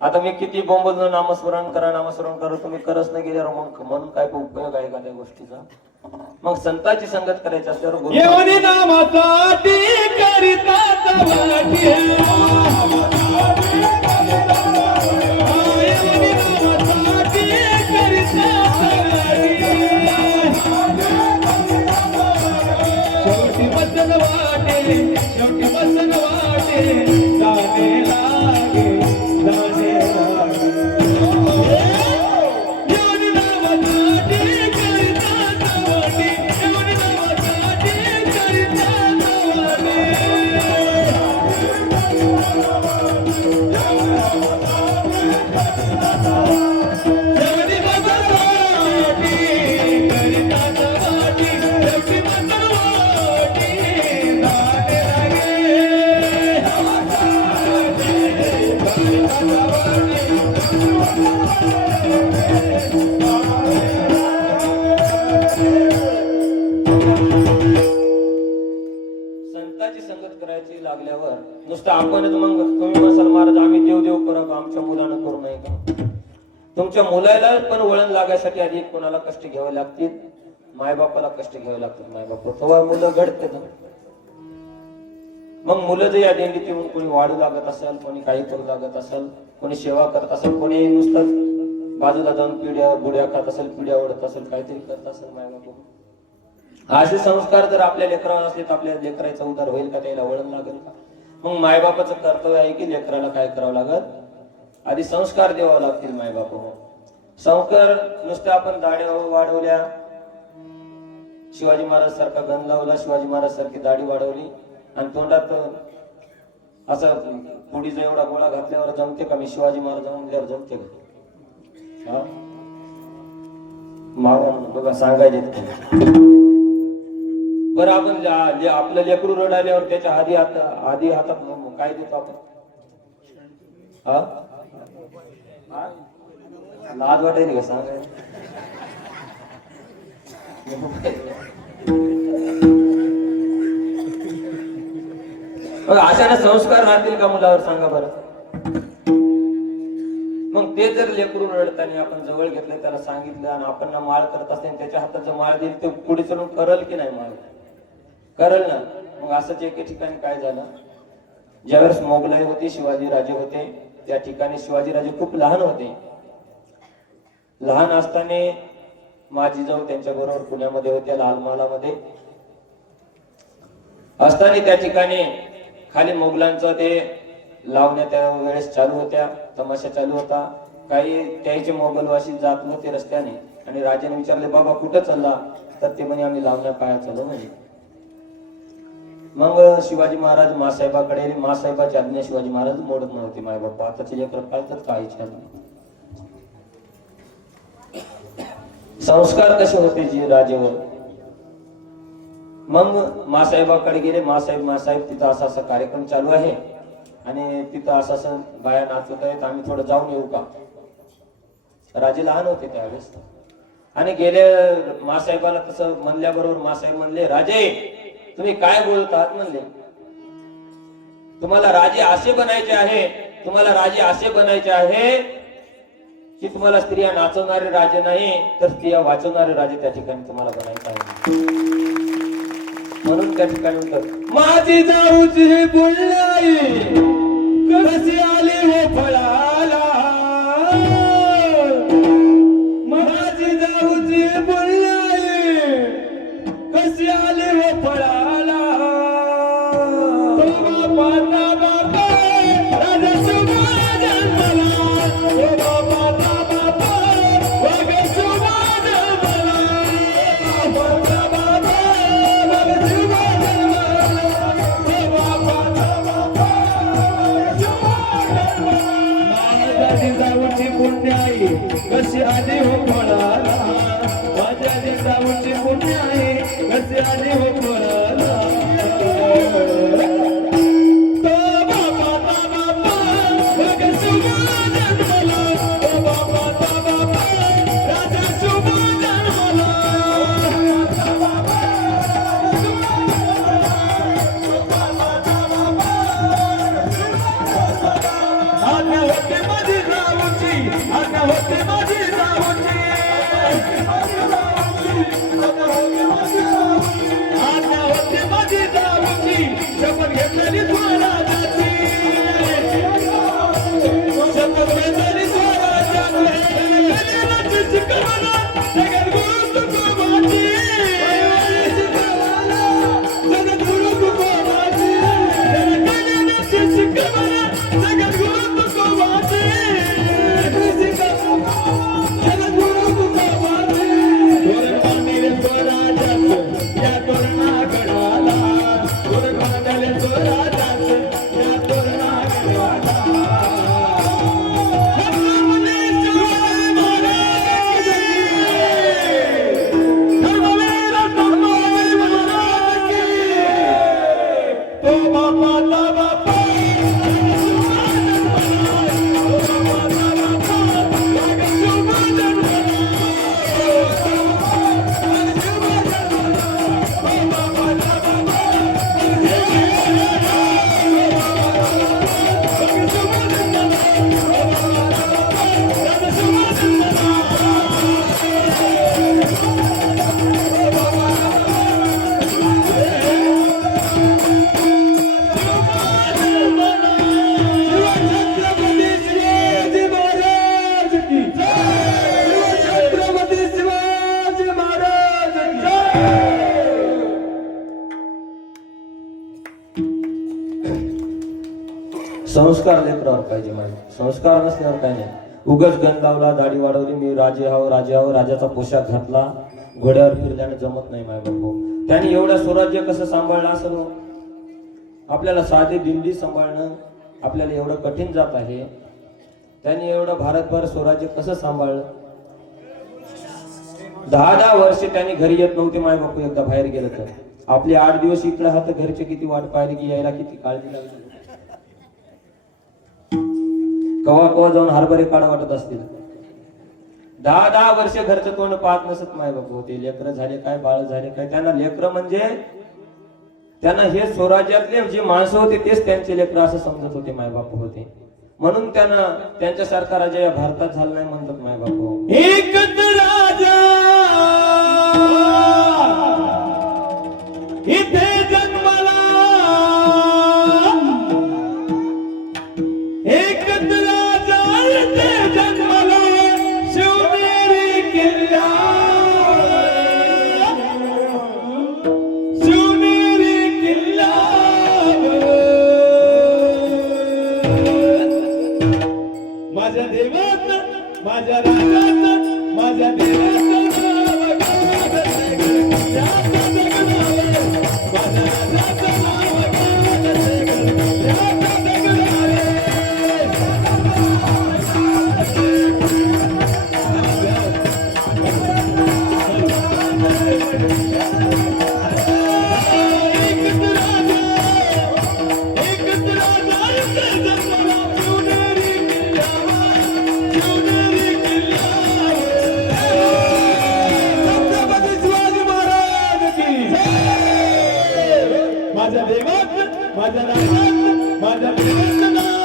आता मी किती बोंबलून नामस्मरण करा तुम्ही करत नाही गेल्यावर मग म्हणून काय उपयोग आहे का त्या गोष्टीचा? मग संतांची संगत करायची असल्यावर गुरु येवनी नामासाठी करितात वाटी येवनी नामासाठी करितात वाटी शेवटी बसन वाटे जाणे लागे येवनी नामासाठी करितात वाटी येवनी नामासाठी करितात वाटी येवनी नामासाठी करितात वाटी शेवटी बसन वाटी जाणे संतांची संगत करायची लागल्यावर नुसतं आपणच मग तुम्ही म्हणसाल महाराज आम्ही देव करू का आमच्या मुलानं करू नये का? तुमच्या मुलाला पण वळण लागायसाठी आधी कोणाला कष्ट घ्यावे लागतील? मायबापाला कष्ट घ्यावे लागतील. मायबाप तेव्हा मुलं घडते. मग मुलं जर या दिंडीत येऊन कोणी वाढू लागत असेल, कोणी काही करू लागत असेल, कोणी सेवा करत असेल, कोणी नुसतं बाजूला जाऊन पिढ्या बुड्या खात असेल, पिढ्या ओढत असेल, काहीतरी करत असेल मायबाप, असे संस्कार जर आपल्या लेकरावर असले तर आपल्या लेकराचा उद्धार होईल का? त्याला वळण लागेल का? मग मायबापाचं कर्तव्य आहे की लेकराला काय करावं लागत? आधी संस्कार द्यावं लागतील मायबाप. संस्कार नुसते आपण दाढ्या वाढवल्या, शिवाजी महाराज सारखा गण लावला, शिवाजी महाराज सारखी दाढी वाढवली आणि तोंडात असं पुडीचा एवढा गोळा घातल्यावर जमते का? मी शिवाजी महाराज म्हणल्यावर जमते का? मावा बघा सांगायचे. बरं आपण आपलं लेकरू रडाल्यावर त्याच्या आधी हातात काय देतो आपण? लाज वाटायची का सांगाय? अशाने संस्कार राहतील का मुलावर? सांगा बरं. मग ते जर लेकरून रडताना आपण जवळ घेतलं, त्याला सांगितलं आणि आपण ना माळ करत असताना त्याच्या हातात जर माळ दिली ते पुढे चढून करल की नाही? माळ करल ना. मग असंच एके ठिकाणी काय झालं, ज्यावेळेस मोगलाई होती, शिवाजी राजे होते, त्या ठिकाणी शिवाजी राजे खूप लहान होते. लहान असताना माझी जाऊ त्यांच्या बरोबर पुण्यामध्ये होत्या, लाल महालामध्ये असताना त्या ठिकाणी खाली मोगलांचं ते लावण्या त्या वेळेस चालू होत्या, तमाशा चालू होता. काही त्याचे मोगलवासी जात होते रस्त्याने आणि राजाने विचारले, बाबा कुठं चालला? तर ते म्हणे आम्ही लावण्या पाया चालू म्हणे. मग शिवाजी महाराज मासाहेबाकडे, मासाहेबाची आज्ञा शिवाजी महाराज मोडत नव्हते. माय बाप्पा आताचे लेकर पाळतात काही संस्कार कसे होते जी राजेवर. मग मासाहेबाकडे गेले. मासाहेब तिथं असा कार्यक्रम चालू आहे आणि तिथं असं बाया नाचत आहेत, आम्ही थोडं जाऊन येऊ का? राजे लहान होते त्यावेळेस आणि गेले. मासाहेबाला तसं म्हणल्याबरोबर मासाहेब म्हणले, राजे तुम्ही काय बोलतात? म्हणले, तुम्हाला राजे असे बनायचे आहे, तुम्हाला राजे असे बनायचे आहे की तुम्हाला स्त्रिया नाचवणारे राजे नाही तर स्त्रिया वाचवणारे राजे त्या ठिकाणी तुम्हाला बनायचे आहे. म्हणून त्या ठिकाणी माझी जाऊची बोललाई कशी आली हो फळाला, माझी जाऊची बोललाई कशी आली हो फळाला. तो बापाचा बापा राजा शुभा जन्मला, तो बापाचा बापा वाघ शुभा जन्मला, बापाचा बापा वाघ शुभा जन्मला, तो बापाचा बापा शुभा जन्मला. माझ्या जिजाऊची पुण्याई कशी आली हो फळाला, माझ्या जिजाऊची पुण्याई कशी आली हो फळाला. माझी होते माझी जाऊची आज्ञा होते माझी जाऊची शपथ घेतलेली स्वराजाची शपथ घेतलेली स्वराजाची शिकवला जगत गुरु तुकोबाची जगत गुरु तुकोबाची शिकवला जगत गुरु तुकोबाची जगत गुरु तुकोबाची तोरण बांधिले स्वराजात या तोरणागडाला तोरण बांधले स्वराजात या तोरणागडाला संस्कार लेकरावर पाहिजे माझे. संस्कार नसल्यावर काय नाही. उगाच गण लावला, दाढी वाढवली, मी राजे हाव राजाचा पोशाख घातला, घोड्यावर फिरल्याने जमत नाही माझ्या बापू. त्याने एवढं स्वराज्य कसं सांभाळलं असं आपल्याला साधी दिल्ली सांभाळणं आपल्याला एवढं कठीण जात आहे. त्यांनी एवढं भारतभर स्वराज्य कसं सांभाळलं. 10 वर्षे त्यांनी घरी येत नव्हते माझे बापू. एकदा बाहेर गेलं तर आपले 8 दिवस इकडे हात घरचे किती वाट पाहिली की यायला किती काळजी लागली. कवा जाऊन हरभरे काढा वाटत असतील. 10 वर्ष घरचं तोंड पाहत नसत माय बापू. ते लेकरं झाले काय, बाळ झाले काय, त्यांना लेकरं म्हणजे त्यांना हे स्वराज्यातले जे माणसं होते तेच त्यांचे लेकरं असं समजत होते माय बापू होते. म्हणून त्यांना त्यांच्यासारखा राजा या भारतात झाला नाही म्हणतात माय बापू. एकच राजा इथे जन्मला, एकच राजा इथे जन्मला, शिवनेरी किल्ला, शिवनेरी किल्ला. माझ्या देवात, माझ्या राजात, माझ्या देवात माझ्या देवात, माझ्या राजात, माझ्या देवात नाव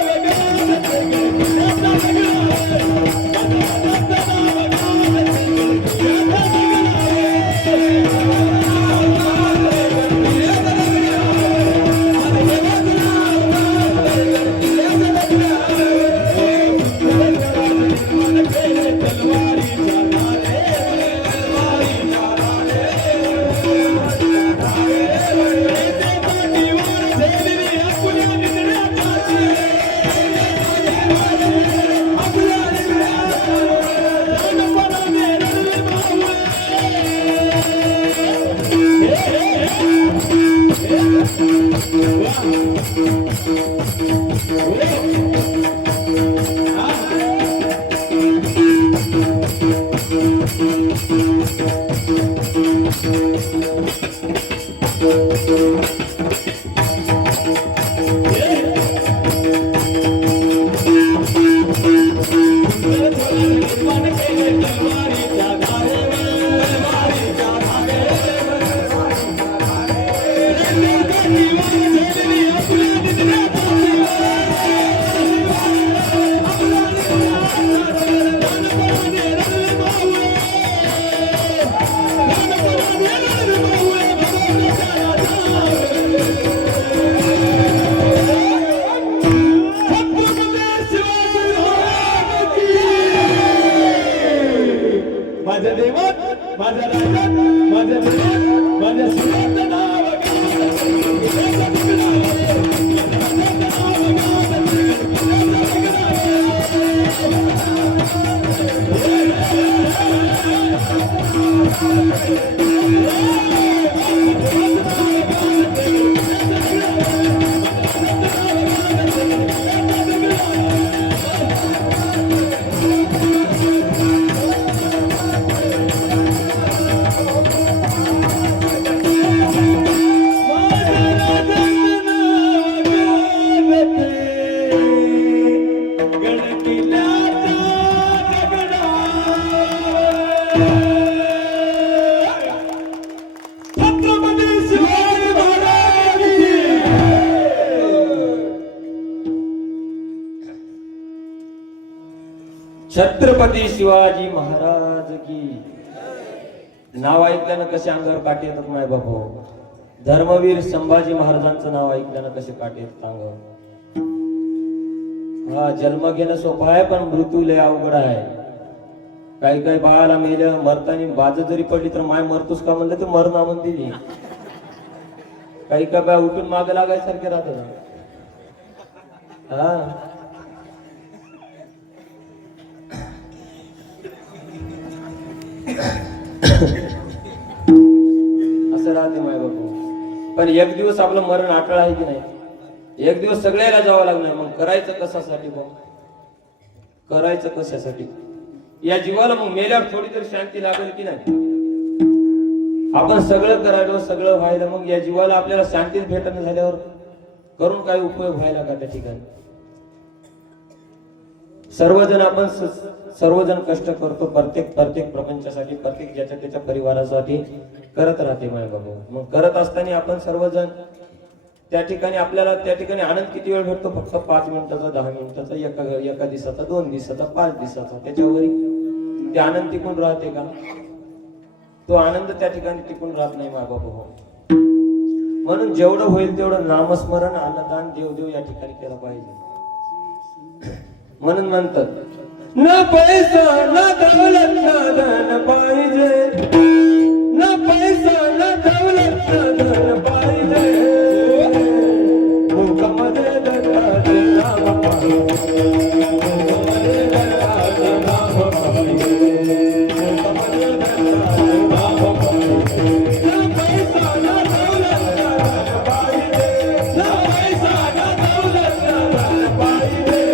माझ्या राजात माझ्या मुलात माझ्या शिवाचं नाव छत्रपती शिवाजी महाराज की नाव ऐकल्यानं कसे अंगावर काटे येतात माय बाबू. धर्मवीर संभाजी महाराजांचं नाव ऐकल्यानं कसे काटे येतात अंगावर. हा जन्म घेणं सोपं आहे पण मृत्यू लय अवघड आहे. काही काही बाळाला मेलं मरतानी बाज जरी पडली तर माय मरतोस का म्हणलं तर मर ना म्हणून दिली. काही काही बाय उठून मागे लागायसारखे राहतात. हा असं राहते माय बाबू. पण एक दिवस आपलं मरण अटळ आहे की नाही. एक दिवस सगळ्याला जावं लागणार. मग करायचं कशासाठी बघ. करायचं कशासाठी. या जीवाला मग मेल्यावर थोडी तरी शांती लागेल की नाही. आपण सगळं करायला सगळं व्हायला मग या जीवाला आपल्याला शांतीच भेटणं झाल्यावर करून काय उपयोग व्हायला का त्या ठिकाणी. सर्वजण आपण सर्वजण कष्ट करतो. प्रत्येक प्रपंचासाठी प्रत्येक ज्याच्या त्याच्या परिवारासाठी करत राहते माय बाबू. मग करत असताना आपण सर्वजण त्या ठिकाणी आपल्याला त्या ठिकाणी आनंद किती वेळ भेटतो. फक्त 5 मिनिटाचा 10 मिनिटाचा एका दिवसाचा 2 दिवसाचा 5 दिवसाचा. त्याच्यावर ते आनंद टिकून राहते का. तो आनंद त्या ठिकाणी टिकून राहत नाही माय बाबू. म्हणून जेवढं होईल तेवढं नामस्मरण अन्नदान देवदेव या ठिकाणी केलं पाहिजे. म्हणून म्हणतात न पैसा न दौलत न धन पाहिजे. न पैसा न दौलत न धन पाहिजे. मुखामध्ये दत्ताचे नाम पाहिजे. मुखामध्ये दत्ताचे नाम पाहिजे. मुखामध्ये दत्ताचे नाम पाहिजे. न पैसा न दौलत न धन पाहिजे. न पैसा न दौलत न धन पाहिजे.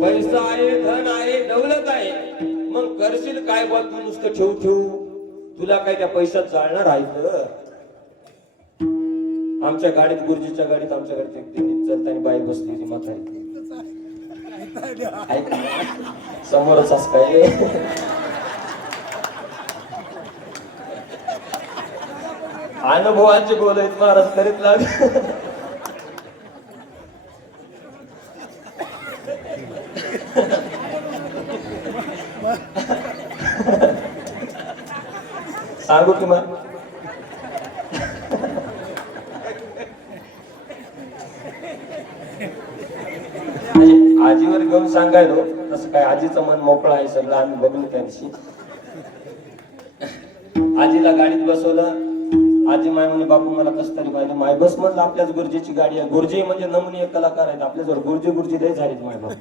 पैसा आहे धन आहे दौलत आहे. मग करशील काय बा तू नुसतं ठेवू. तुला काय त्या पैशात चालणार आहे तर. आमच्या गाडीत गुरुजीच्या गाडीत आमच्या गाडीत चलताना बाई बसली होती म्हातारी. समोरच असं काय अनुभवांचे बोल आहेत महाराज करीत लाग. सांगू की मग आजीवर घेऊन सांगायलो तसं तसं काय आजीचं मन मोकळं आहे सगळं आम्ही बघलो त्या दिवशी. आजीला गाडीत बसवलं. आजी माय म्हणे बापू मला कस तरी पाहिजे. माय बस म्हणलं आपल्याच गुरुजीची गाडी आहे. गुरुजी म्हणजे नमुने कलाकार आहेत आपल्याजवळ. गुरुजी लय झालेत माय बाप.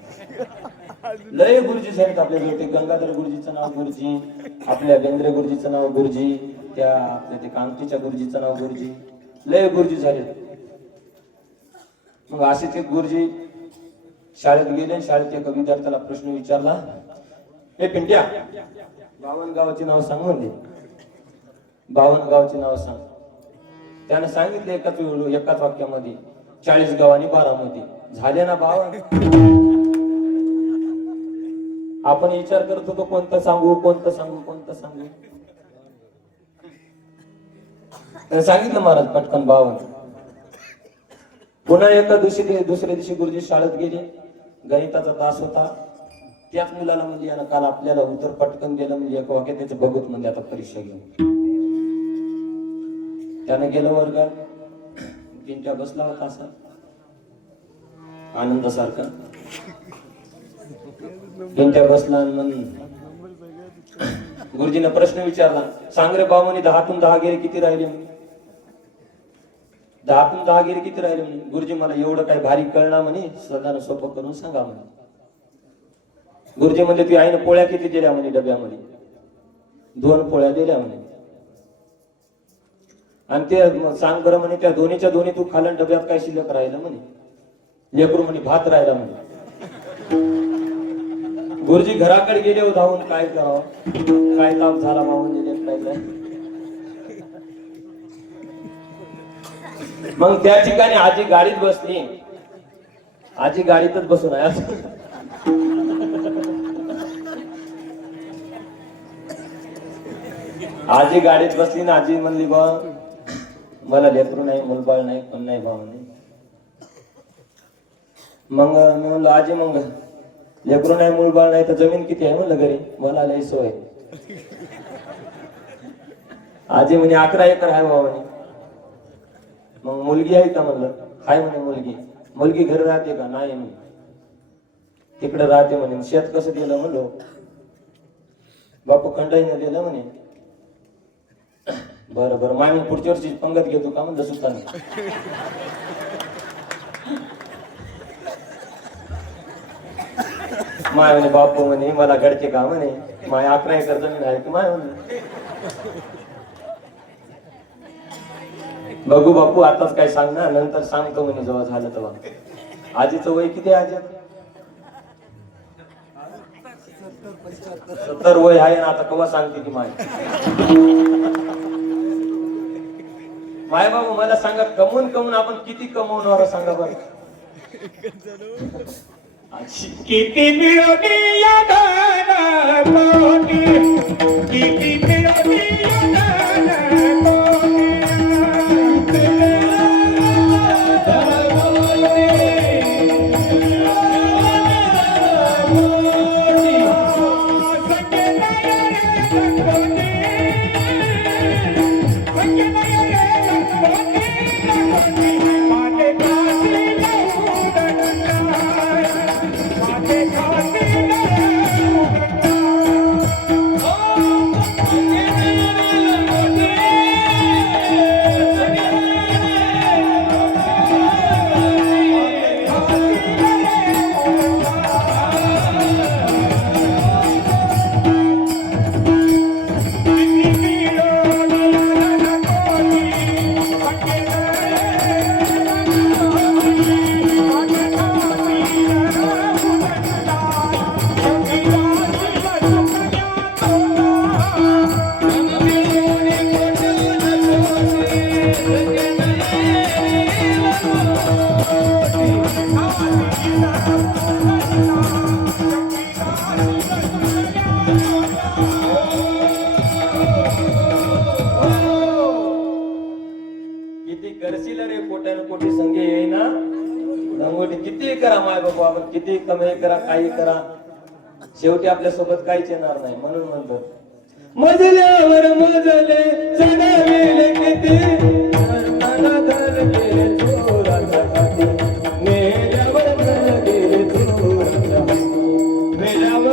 लय गुरुजी झालेत आपल्याजवळ. ते गंगाधर गुरुजीचं नाव गुरुजी, आपल्या बेंद्रे गुरुजीचं नाव गुरुजी, त्या आपल्या ते कांगटीच्या गुरुजीचं नाव गुरुजी. लय गुरुजी झालेत. मग असेच एक गुरुजी शाळेत गेले. शाळेत एका विद्यार्थ्याला प्रश्न विचारला, हे पिंट्या 52 गावाची नाव सांग म्हणजे. 52 गावाची नाव सांग. त्याने सांगितले एकाच वाक्यामध्ये 40 गाव आणि 12 मध्ये. झाले ना 52. आपण विचार करत होतो कोणतं सांगू कोणतं सांगू कोणतं सांगू. त्याने सांगितलं महाराज पटकन 52. पुन्हा एका दिवशी दुसऱ्या दिवशी गुरुजी शाळेत गेले. गणिताचा तास होता. त्याच मुलाला म्हणजे यानं काल आपल्याला उत्तर पटकन दिलं म्हणजे एका वाक्यात त्याचं बघत म्हणजे आता परीक्षा घेऊन. त्याने गेलं वर्गात. पिंट्या बसला होता असा आनंदासारखा. पिंट्या बसला म्हणून गुरुजीने प्रश्न विचारला, सांग रे बा म्हणे 10तून 10 गेले किती राहिले. 10तून 10 गेले किती राहिले म्हणे. गुरुजी मला एवढं काही भारी कळणार म्हणे, सगळ्यांना सोपं करून सांगा म्हणे. गुरुजी म्हणजे ती आईनं पोळ्या किती दिल्या म्हणे डब्यामध्ये. 2 पोळ्या दिल्या म्हणे. आणि ते सांग बरं म्हणे त्या दोन्हीच्या दोन्ही तू खालन डब्यात काय शिल्लक राहिलं म्हणे. लेकरू म्हणे भात राहिला म्हणे. गुरुजी घराकडे गेले हो धावून, काय करावं काय ताप झाला मावून राहिलं. मग त्या ठिकाणी आजी गाडीत बसली. आजी गाडीतच बसून आहे. आजी गाडीत बसली ना. आजी म्हणली बा मला लेकरू नाही मुलबाळ नाही पण नाही बा म्हणे. मग मी म्हणलं आजी मग लेकरू नाही मुलबाळ नाही तर जमीन किती आहे म्हणलं घरी. मला लय सोय. आजी म्हणे 11 एकर आहे बा म्हणे. मग मुलगी आहे का म्हणलं. हाय म्हणे मुलगी. मुलगी घरी राहते का. नाही म्हणे तिकडे राहते म्हणे. शेत कसं दिलं म्हणलो. बापू खंडाईनं दिलं म्हणे. बरं बरं माय मग पुढच्या वर्षी पंगत घेतो का म्हणलं सुताना. माय म्हणे बापू म्हणे मला घडचे का म्हणे. माय 11 एकर जमीन आहे की माय म्हणे. बघू बापू आताच काय सांग ना नंतर सांगतो म्हणे जेव्हा झालं तेव्हा. आजीचं वय किती आहे. आजी 70 वय आहे ना. आता केव्हा सांगते की माय. माय बाबू मला सांगा कमवून कमवून आपण किती कमवणार सांगा बरं. किती मिळवली या गाण्यापोटी, किती मिळवली या गाण्यापोटी. किती कमाई करा काही करा शेवटी आपल्या सोबत काहीच येणार नाही. म्हणून म्हणतो मजल्यावर मजले चढविले किती मरणाला धरले चोराच्या हाती. मेल्यावर गेले चोराच्या हाती. मेल्यावर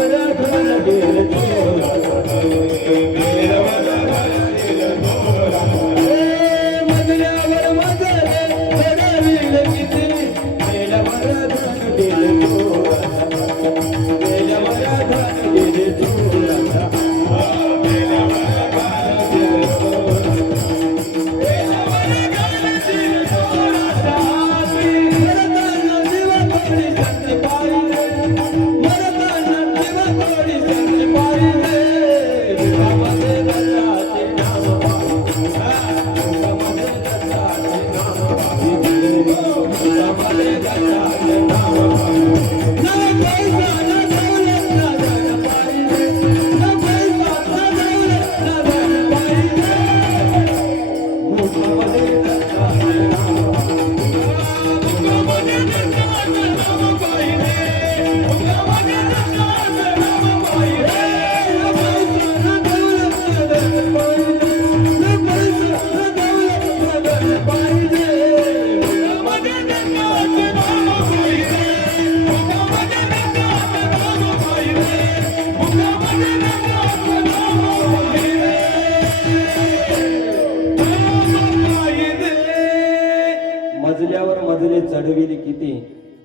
मजल्यावर मजले चढविले किती,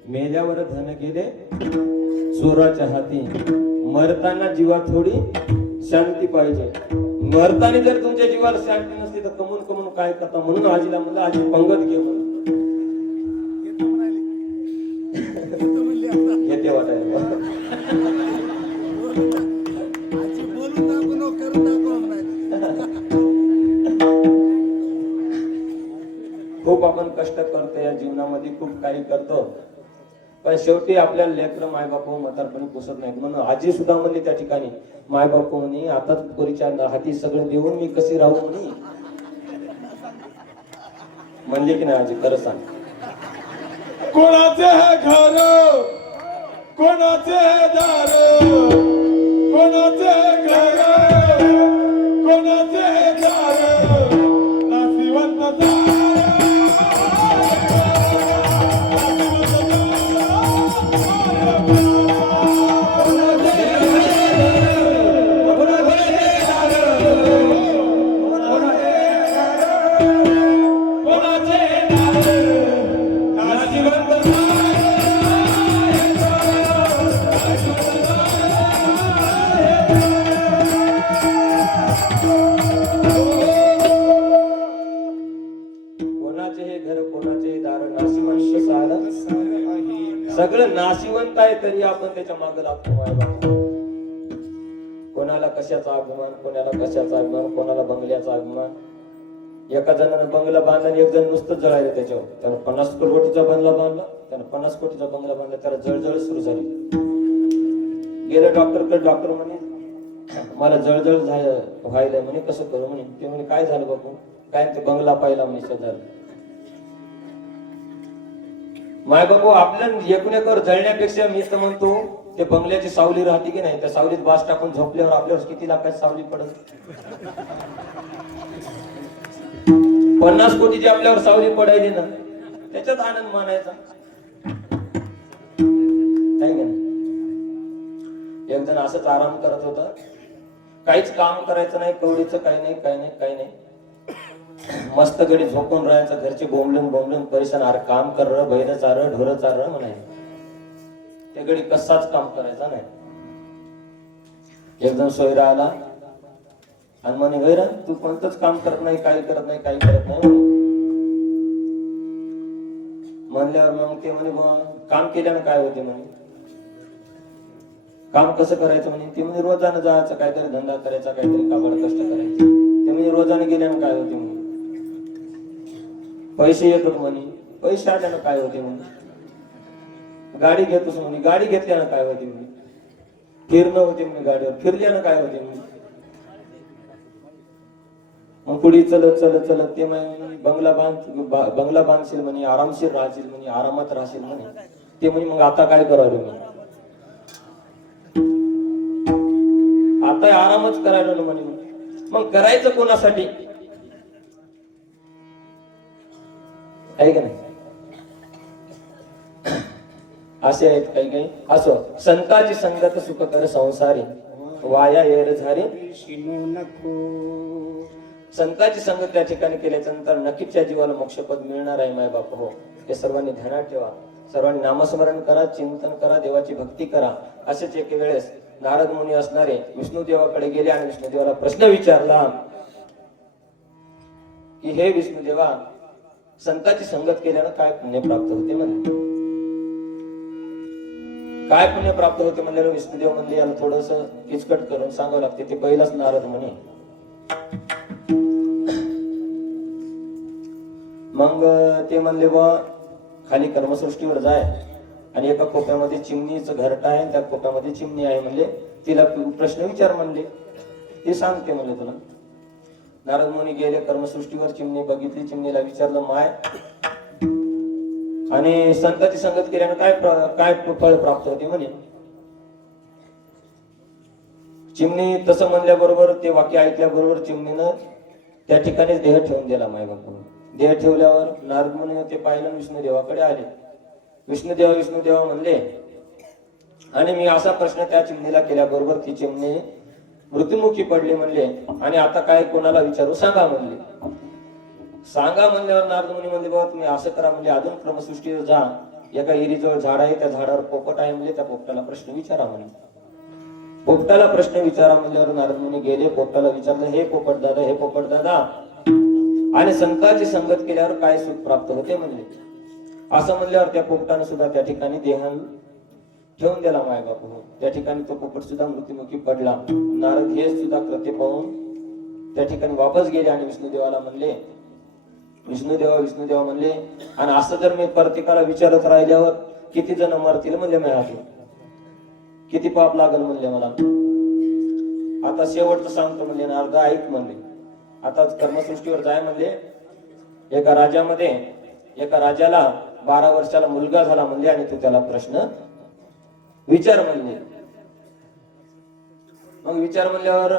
मेल्यावर धन गेले चोराच्या हाती. मरताना जीवात थोडी शांती पाहिजे. मरताना जर तुमच्या जीवाला शांती नसती तर कमून कमून काय करता. म्हणून आजीला म्हणलं आजी पंगत घे म्हणून. येते वाटायला खूप आपण कष्ट करतो या जीवनामध्ये, खूप काही करतो, पण शेवटी आपल्याला लेकरं मायबाप म्हातारपणी पुसत नाहीत. म्हणून आजी सुद्धा म्हणली त्या ठिकाणी, मायबाप म्हणे आताच पोरीच्या हाती सगळं देऊन मी कशी राहू म्हणे. म्हणली की नाही आजी, खरं सांग. कोणाचे है घर, कोणाचे है दार, कोणाचे है घर, कोणाचे है दार, नाशिवंत सगळं नाशिवंत आहे तरी आपण त्याच्या मागे लागतो. कोणाला कशाचा अभिमान, कोणाला कशाचा अभिमान, कोणाला बंगल्याचा अभिमान. एका जणानं बंगला बांधला आणि एक जण नुसतं जळायला त्याच्यावर. त्यानं 50 कोटीचा बंगला बांधला, त्यानं 50 कोटीचा बंगला बांधला, त्याला जळजळ सुरू झाली. गेलं डॉक्टरकडे. डॉक्टर म्हणे मला जळजळ व्हायला म्हणे, कसं करू म्हणे. ते म्हणे काय झालं बापू, काय ते बंगला पाहिला म्हणे शेजारी. माय बाबू आपल्या एकूण एकावर जळण्यापेक्षा मी तर म्हणतो ते बंगल्याची सावली राहते की नाही, त्या सावलीत बास टाकून झोपल्यावर आपल्यावर किती लाखाची सावली पडत. 50 कोटीची आपल्यावर सावली पडायली ना, त्याच्यात आनंद मानायचा नाही का. एक जण असंच आराम करत होता, काहीच काम करायचं नाही, कवडीचं काही नाही, काही नाही, काही नाही. मस्त गडी झोपून राहायचं. घरचे बोंबलून बोंबलून परेशान, अरे काम कर र, बैल चार, ढोर चार म्हणायचं. त्या गडी कसाच काम करायचा नाही. एकदम सोयरा आला आणि म्हणे गैरा तू कोणतंच काम करत नाही, काही करत नाही, काही करत नाही म्हणे. म्हणल्यावर मग ते म्हणे काम केल्यानं काय होते म्हणे. काम कसं करायचं म्हणे. ते म्हणजे रोजानं जायचं, काहीतरी धंदा करायचा, काहीतरी काबड कष्ट करायचं. ते म्हणजे रोजानं गेल्यानं काय होते म्हणे. पैसे येतात म्हणे. पैसे आल्यानं काय होते म्हणे. गाडी घेतोस म्हणे. गाडी घेतल्यानं काय होते म्हणे. फिरणं होते म्हणे गाडीवर, फिरल्यानं काय होते म्हणे. मग पुढे चलत चलत चलत ते म्हणे बंगला बांधशील म्हणे, आरामशीर राहशील म्हणे, आरामात राहशील म्हणे. ते म्हणे मग आता काय करावं म्हणे. आता आरामच करायला ना म्हणे. मग करायचं कोणासाठी आहे का नाही. असे आहेत काही काही. असो संताची संगत सुख कर संसारी, वाया येर झारी नको. संताची संगत त्या ठिकाणी केल्याच्या नंतर नक्कीच त्या जीवाला मोक्षपद मिळणार आहे माय बाप. हो हे सर्वांनी ध्यानात ठेवा. सर्वांनी नामस्मरण करा, चिंतन करा, देवाची भक्ती करा. असेच एके वेळेस नारद मुनी असणारे विष्णुदेवाकडे गेले आणि विष्णुदेवाला प्रश्न विचारला की हे विष्णुदेवा, संताची संगत केल्यानं काय पुण्य प्राप्त होते म्हणले. काय पुण्य प्राप्त होते म्हणल्यावर विष्णुदेव म्हणले याला थोडस किचकट करून सांगावं लागते. ते पहिलाच नारद म्हणे. मग ते म्हणले बा खाली कर्मसृष्टीवर जाय आणि एका कोप्यामध्ये चिमणीचं घरट आहे आणि त्या कोप्यामध्ये चिमणी आहे म्हणले, तिला प्रश्न विचार म्हणले, ते सांगते म्हणले तुला. नारद मुनी गेले कर्मसृष्टीवर, चिमणी बघितली, चिमणीला विचारलं माय आणि संतांची संगत केल्यानं काय फळ प्राप्त होते म्हणे. चिमणी तसं म्हणल्याबरोबर, ते वाक्य ऐकल्याबरोबर चिमणीनं त्या ठिकाणीच देह ठेवून दिला मायबापाने. देह ठेवल्यावर नारद मुनी ते पाहिलं, विष्णुदेवाकडे आले. विष्णुदेवा म्हणले आणि मी असा प्रश्न त्या चिमणीला केल्याबरोबर ती चिमणी मृत्युमुखी पडली म्हणले. आणि आता काय कोणाला विचारू सांगा म्हणले. सांगा म्हणल्यावर नारद मुनी म्हणले बाबा तुम्ही असं करा म्हणले, अजून क्रमसृष्टीवर जा, एका इरीजवळ झाड आहे, त्या झाडावर पोपट आहे म्हणले, त्या पोपटाला प्रश्न विचारा म्हणले. पोपटाला प्रश्न विचारा म्हणल्यावर नारद मुनी गेले, पोपटाला विचारलं, हे पोपट दादा आणि संतांची संगत केल्यावर काय सुख प्राप्त होते म्हणले. असं म्हणल्यावर त्या पोपटाने सुद्धा त्या ठिकाणी देहान ठेवून दिला मायबाप. त्या ठिकाणी तो पोपट सुद्धा मृत्युमुखी पडला. नारद हे सुद्धा कृत्य पाहून त्या ठिकाणी वापस गेले आणि विष्णुदेवाला म्हणले, विष्णुदेवा म्हणले, आणि असं जर मी प्रत्येकाला विचारत राहिल्यावर किती जण मरतील म्हणले, माझ्या किती पाप लागल म्हणले मला. आता शेवटचं सांगतो म्हणले, नारद ऐक म्हणले, आता कर्मसृष्टीवर जाय म्हणले. एका राजाला 12 वर्षाला मुलगा झाला म्हणले आणि तू त्याला प्रश्न विचार म्हणले. मग विचार म्हणल्यावर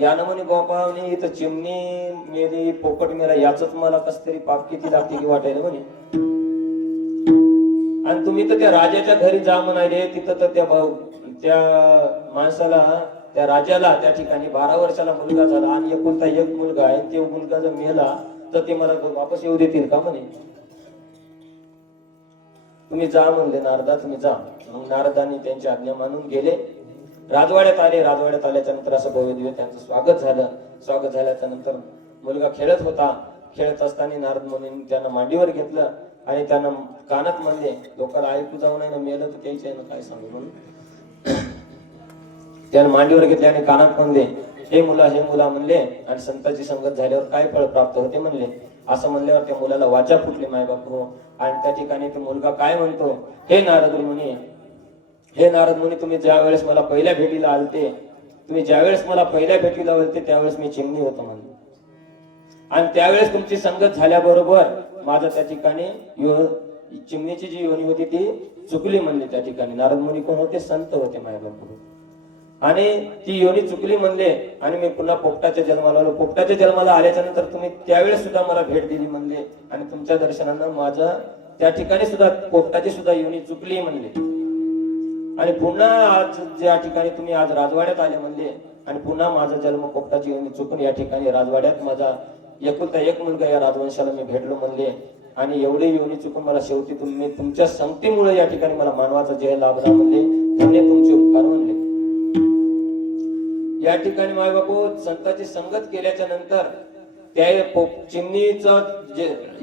यानं म्हणे बापाने इथं चिमणी मेली, पोपट मेला, याच मला कस तरी पाप किती लागते की वाटायला म्हणे. आणि तुम्ही तर त्या राजाच्या घरी जा म्हणाले, तिथं तर त्या माणसाला, त्या राजाला त्या ठिकाणी 12 वर्षाला मुलगा झाला आणि एकुलता एक मुलगा आहे, ते मुलगा जर मेला तर ते मला वापस येऊ देतील का म्हणे. तुम्ही जा म्हणले नारदा, तुम्ही जा. मग नारदांनी त्यांची आज्ञा मानून गेले, राजवाड्यात आले. राजवाड्यात आल्याच्या नंतर असं भव्य दिव्य त्यांचं स्वागत झालं. स्वागत झाल्याच्या नंतर मुलगा खेळत होता. खेळत असताना नारद मुनींनी त्यांना मांडीवर घेतलं आणि त्यांना कानात म्हणले, लोकांना ऐकू जाऊ नाही ना, मेलं तर त्याच्या काय सांगू म्हणून त्यानं मांडीवर घेतले आणि कानात म्हणले, हे मुला म्हणले, आणि संतांची संगत झाल्यावर काय फळ प्राप्त होते म्हणले. असं म्हणल्यावर त्या मुलाला वाचा फुटली मायबाप हो. आणि त्या ठिकाणी तो मुलगा काय म्हणतो, हे नारद मुनी तुम्ही ज्या वेळेस मला पहिल्या भेटीला आलते, त्यावेळेस मी चिमणी होतो म्हणले. आणि त्यावेळेस तुमची संगत झाल्याबरोबर माझं त्या ठिकाणी चिमणीची जी योनी होती ती चुकली म्हणले. त्या ठिकाणी नारद मुनी कोण होते, संत होते मायबाप. आणि ती योनी चुकली म्हणले आणि मी पुन्हा पोपटाच्या जन्माला आलो. पोपटाच्या जन्माला आल्याच्या नंतर तुम्ही त्यावेळेस सुद्धा मला भेट दिली म्हणले आणि तुमच्या दर्शनानं माझा त्या ठिकाणी सुद्धा पोपटाची सुद्धा योनी चुकली म्हणले. आणि पुन्हा आज ज्या ठिकाणी तुम्ही आज राजवाड्यात आले म्हणले आणि पुन्हा माझा जन्म पोपटाची योनी चुकून या ठिकाणी राजवाड्यात माझा एकुलता एक मुलगा या राजवंशाला मी भेटलो म्हणले. आणि एवढे योनी चुकून मला शेवटी तुम्ही तुमच्या संगतीमुळे या ठिकाणी मला मानवाचा जय लाभला म्हणले. धन्य तुमचे उपकार म्हणले. या ठिकाणी माय बापू संतांची संगत केल्याच्या नंतर त्या चिमणीचा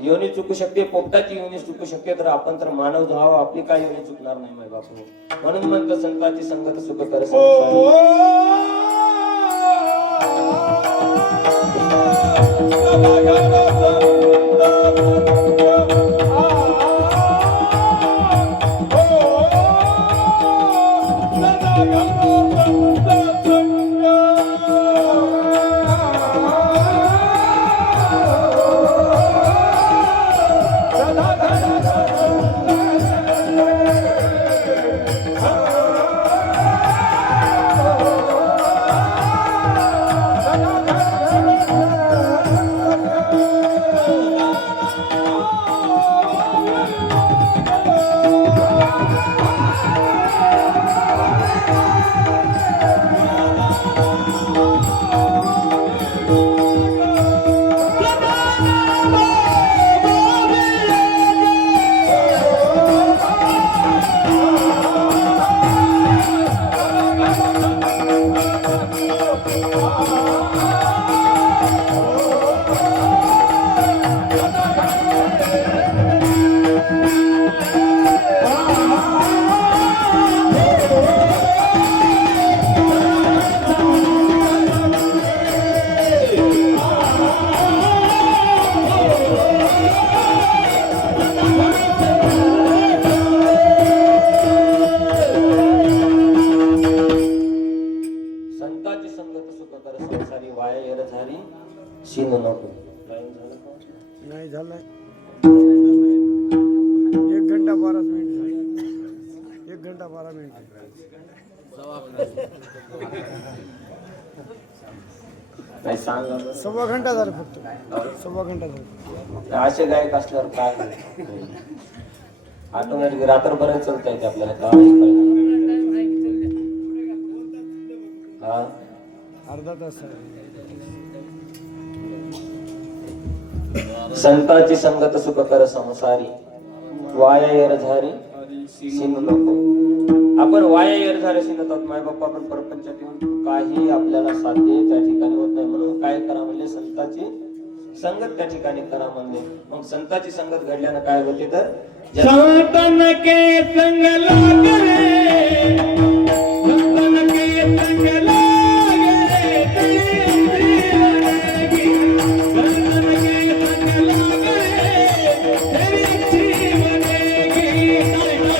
योनी चुकू शकते, पोपटाची योनी चुकू शकते, तर आपण तर मानव धावा, आपली काय योनी चुकणार नाही माय बापू. म्हणून म्हणतो संतांची संगत सुख कर. नाही सांगा बरं. सव्वा घंटा झाला फक्त सव्वा घंटा झाला असे गायक असल्यावर काय ऑटोमॅटिक रात्रपर्यंत चलता येते आपल्याला काय हा अर्धा तास संताची संगत सुख कर संसारी वाया येरझारी सिन नको. आपण वाया येरझारी सिनत आहोत. माय बाप्पा आपण प्रपंचात येऊन काही आपल्याला साध्य त्या ठिकाणी होत नाही. म्हणून काय करा म्हणजे संताची संगत त्या ठिकाणी करा म्हणजे. मग संताची संगत घडल्यानं काय होते तर संतन के संग लाग रे, संतन के संग लाग रे, तेरी बनेगी। संतन के संग लाग रे, तेरी अच्छी बनेगी।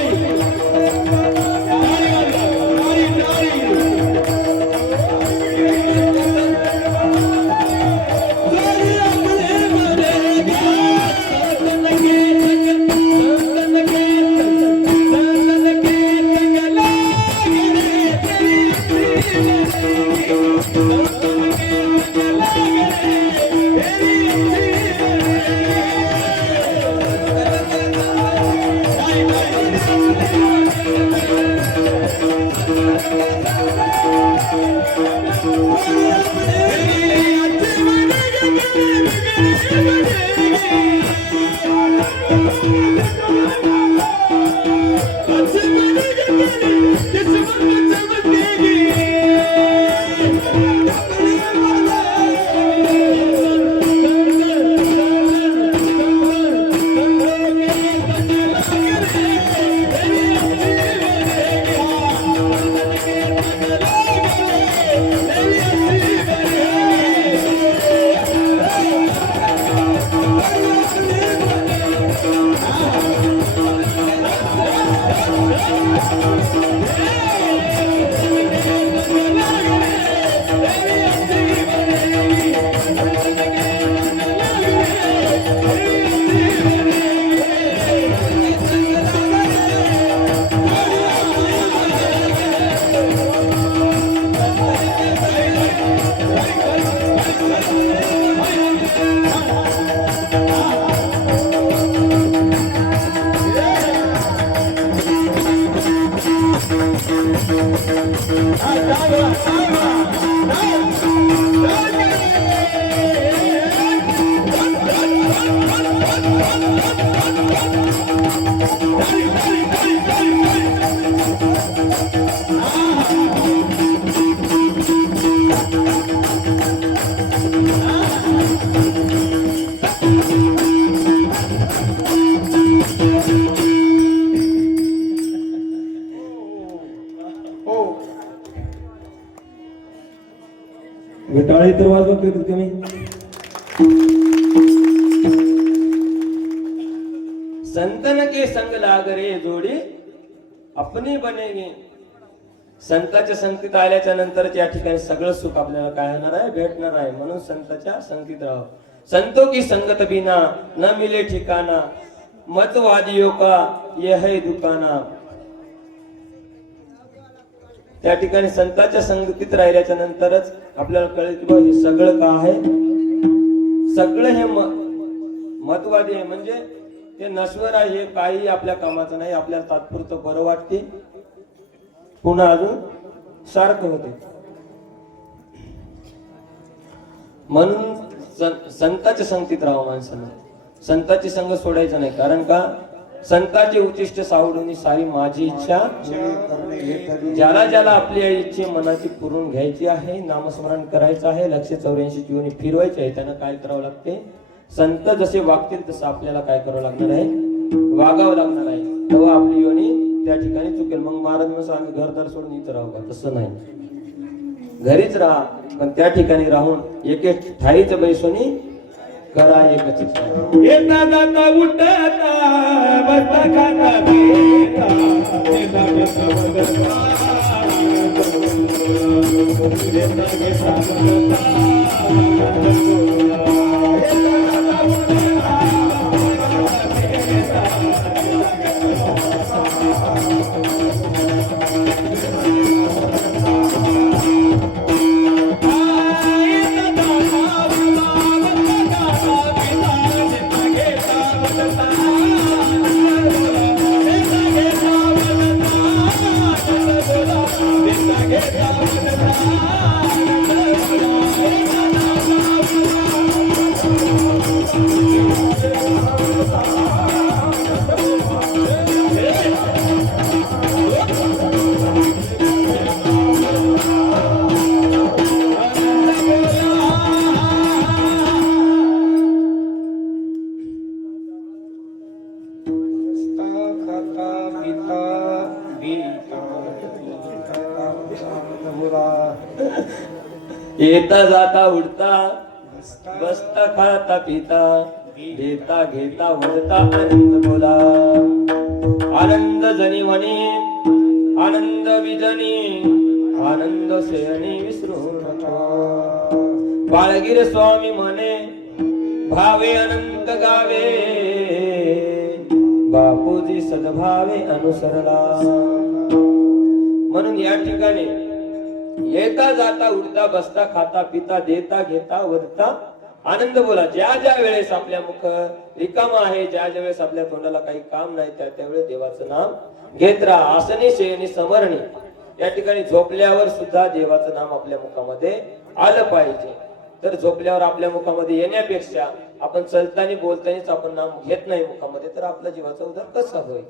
ताली, तेरी अपने बनेगी। संतन के विटाळी तर वाजवतोय तुम्ही. संतन के संग लाग रे जोडी अपनी बनेगी. संताच्या संगतीत आल्याच्या नंतर या ठिकाणी सगळं सुख आपल्याला काय होणार आहे भेटणार आहे. म्हणून संताच्या संगतीत राहा. संतो की संगत बिना न मिले ठिकाणा, मतवादियों का ये है दुकाना. त्या ठिकाणी संताच्या संगतीत राहिल्याच्या नंतरच आपल्याला कळेल की हे सगळं का आहे. सगळं हे मतवादी आहे म्हणजे हे नश्वर आहे. हे काही आपल्या कामाचं नाही. आपल्याला तात्पुरतं बरं वाटते, पुन्हा अजून सारखं होते. म्हणून संताच्या संगतीत राहावं माणसानं. संताची संग सोडायचं नाही. कारण का संताचे उच्चिष्ट सावडून सारी माझी इच्छा. ज्याला ज्याला आपली इच्छा मनाची पुरून घ्यायची आहे, नामस्मरण करायचं आहे, 184 जीवनी फिरवायचे आहे, त्यांना काय करावं लागते. संत जसे वागतील तसं आपल्याला काय करावं लागणार आहे, वागावं लागणार आहे. तेव्हा आपली योनी त्या ठिकाणी चुकेल. मग महाराज म्हणून आम्ही घरदार सोडून इथं राहू का, तसं नाही. घरीच राहा पण त्या ठिकाणी राहून एक एक ठाईच बैसोनी करा एकच इच्छा. येता जाता उठता बसता खाता पिता येता घेता बदलता येता घेता बदलता बोला येता जाता उडता बसता खाता पिता देता घेता उडता आनंद बोला. आनंद जनी म्हणे आनंद विजनी आनंद शयनी विसरू नका. बाळगीर स्वामी म्हणे भावे अनंत गावे बापूजी सद्भावे अनुसरला. म्हणून या ठिकाणी येता जाता उडता बसता खाता पिता देता घेता वरता आनंद बोला. ज्या ज्या वेळेस आपल्या मुख रिकाम आहे, ज्या ज्या वेळेस आपल्या तोंडाला काही काम नाही, त्या त्यावेळेस देवाचं नाम घेत राहा. आसनी शयनी समरणी. या ठिकाणी झोपल्यावर सुद्धा देवाचं नाम आपल्या मुखामध्ये आलं पाहिजे. तर झोपल्यावर आपल्या मुखामध्ये येण्यापेक्षा आपण चलतानी बोलतानीच आपण नाम घेत नाही मुखामध्ये, तर आपल्या जीवाचा उद्धार कसा होईल?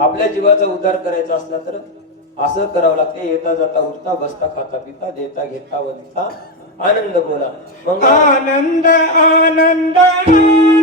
आपल्या जीवाचा उद्धार करायचा असला तर असं करावं लागते. येता जाता उठता बसता खाता पिता देता घेता वंता आनंद बोला. मग आनंद आनंद आनंद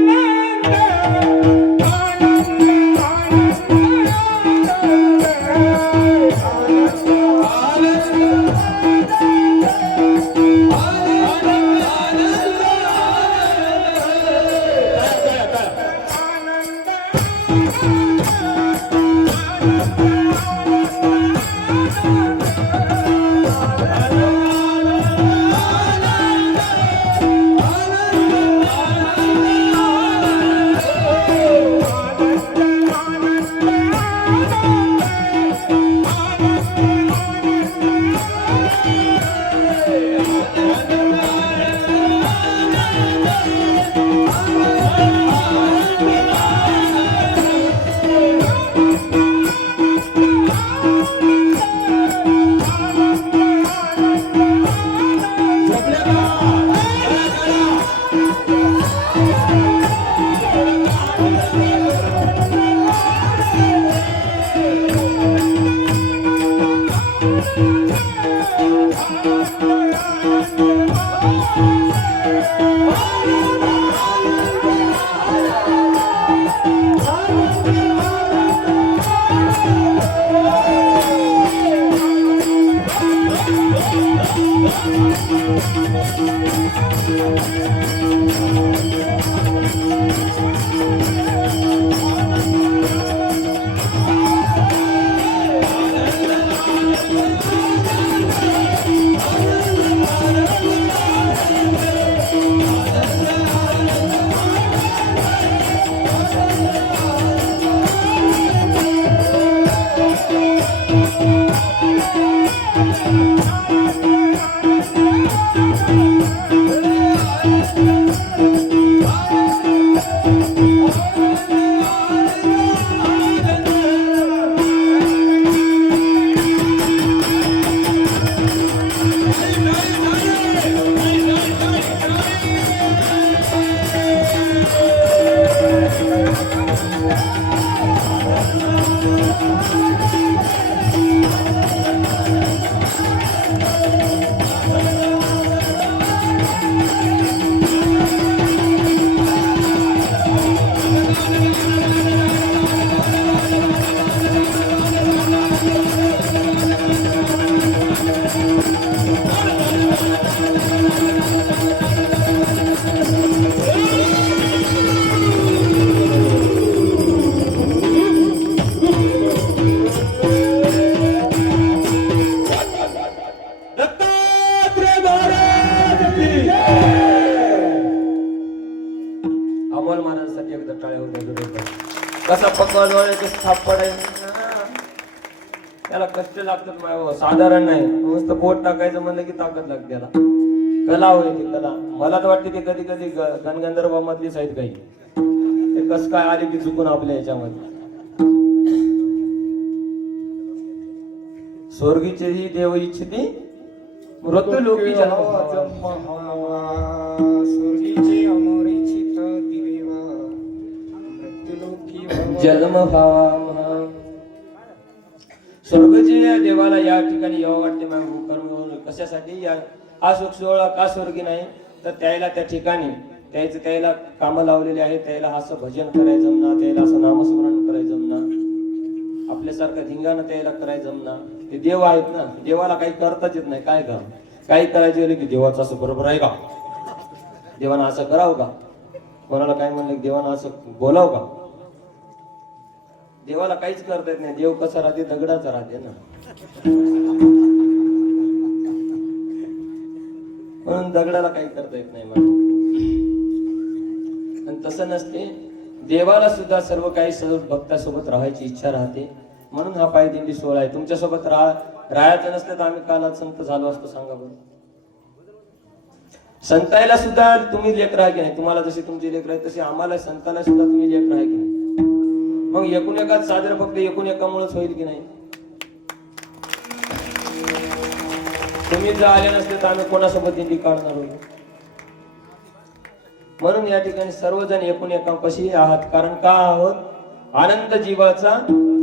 अमोल महाराजांसाठी एकदा टाळ्या होत्या. कसा पकवाज वाढायचं थाप पडायचं त्याला कष्ट लागतात माझ्या साधारण नाही. नुसतं बोट टाकायचं म्हणलं की ताकद लागते त्याला. कला होय ती कला. मला तर वाटते ते कधी कधी गणगंधर्व मधलीच आहेत काही. ते कस काय आले की चुकून आपल्या याच्यामध्ये. स्वर्गीचेही देव इच्छिती मृत्यू लोकी जन्म स्वर्गीचे अमर इच्छित दिवेवा मृत्युलोकी भव. जन्म व्हावा. स्वर्गजीय देवाला या ठिकाणी यावं वाटते कर्म कशासाठी. या हा सुख सोहळा का स्वर्गी नाही तर त्याला त्या ठिकाणी त्याला कामं लावलेली आहेत. त्याला असं भजन करायचं ना, त्याला असं नामस्मरण करायचं ना. आपल्यासारखं धिंगाणं त्याला करायचं जमना. ते देव आहेत ना, देवाला काही करताच येत नाही. काय काम काही करायचे गेले की देवाचं असं बरोबर आहे का, देवानं असं करावं का, कोणाला काय म्हणलं की देवानं असं बोलावं का. देवाला काहीच करता येत नाही. देव कसा राहते, दगडाचा राहते ना. म्हणून दगडाला काही करता येत नाही मला. आणि तसं नसते, देवाला सुद्धा सर्व काही भक्तासोबत राहायची इच्छा राहते. म्हणून हा पायदिंडी सोहळा आहे. तुमच्यासोबत राहायचं नसलं तर आम्ही काल संत झालो असतो, सांगा बरं. संतायला सुद्धा तुम्ही लेकर आहे की नाही, तुम्हाला जशी तुमची लेकर आहे तशी आम्हाला संताला सुद्धा तुम्ही लेकर आहे की नाही. मग एकूण एकाच साजरं फक्त एकूण एकामुळेच होईल की नाही. तुम्ही जर आले नसले तर आम्ही कोणासोबत दिंडी काढणार होतो. म्हणून या ठिकाणी सर्वजण एकूण एकापाशी आहात. कारण का आहोत, आनंद जीवाचा,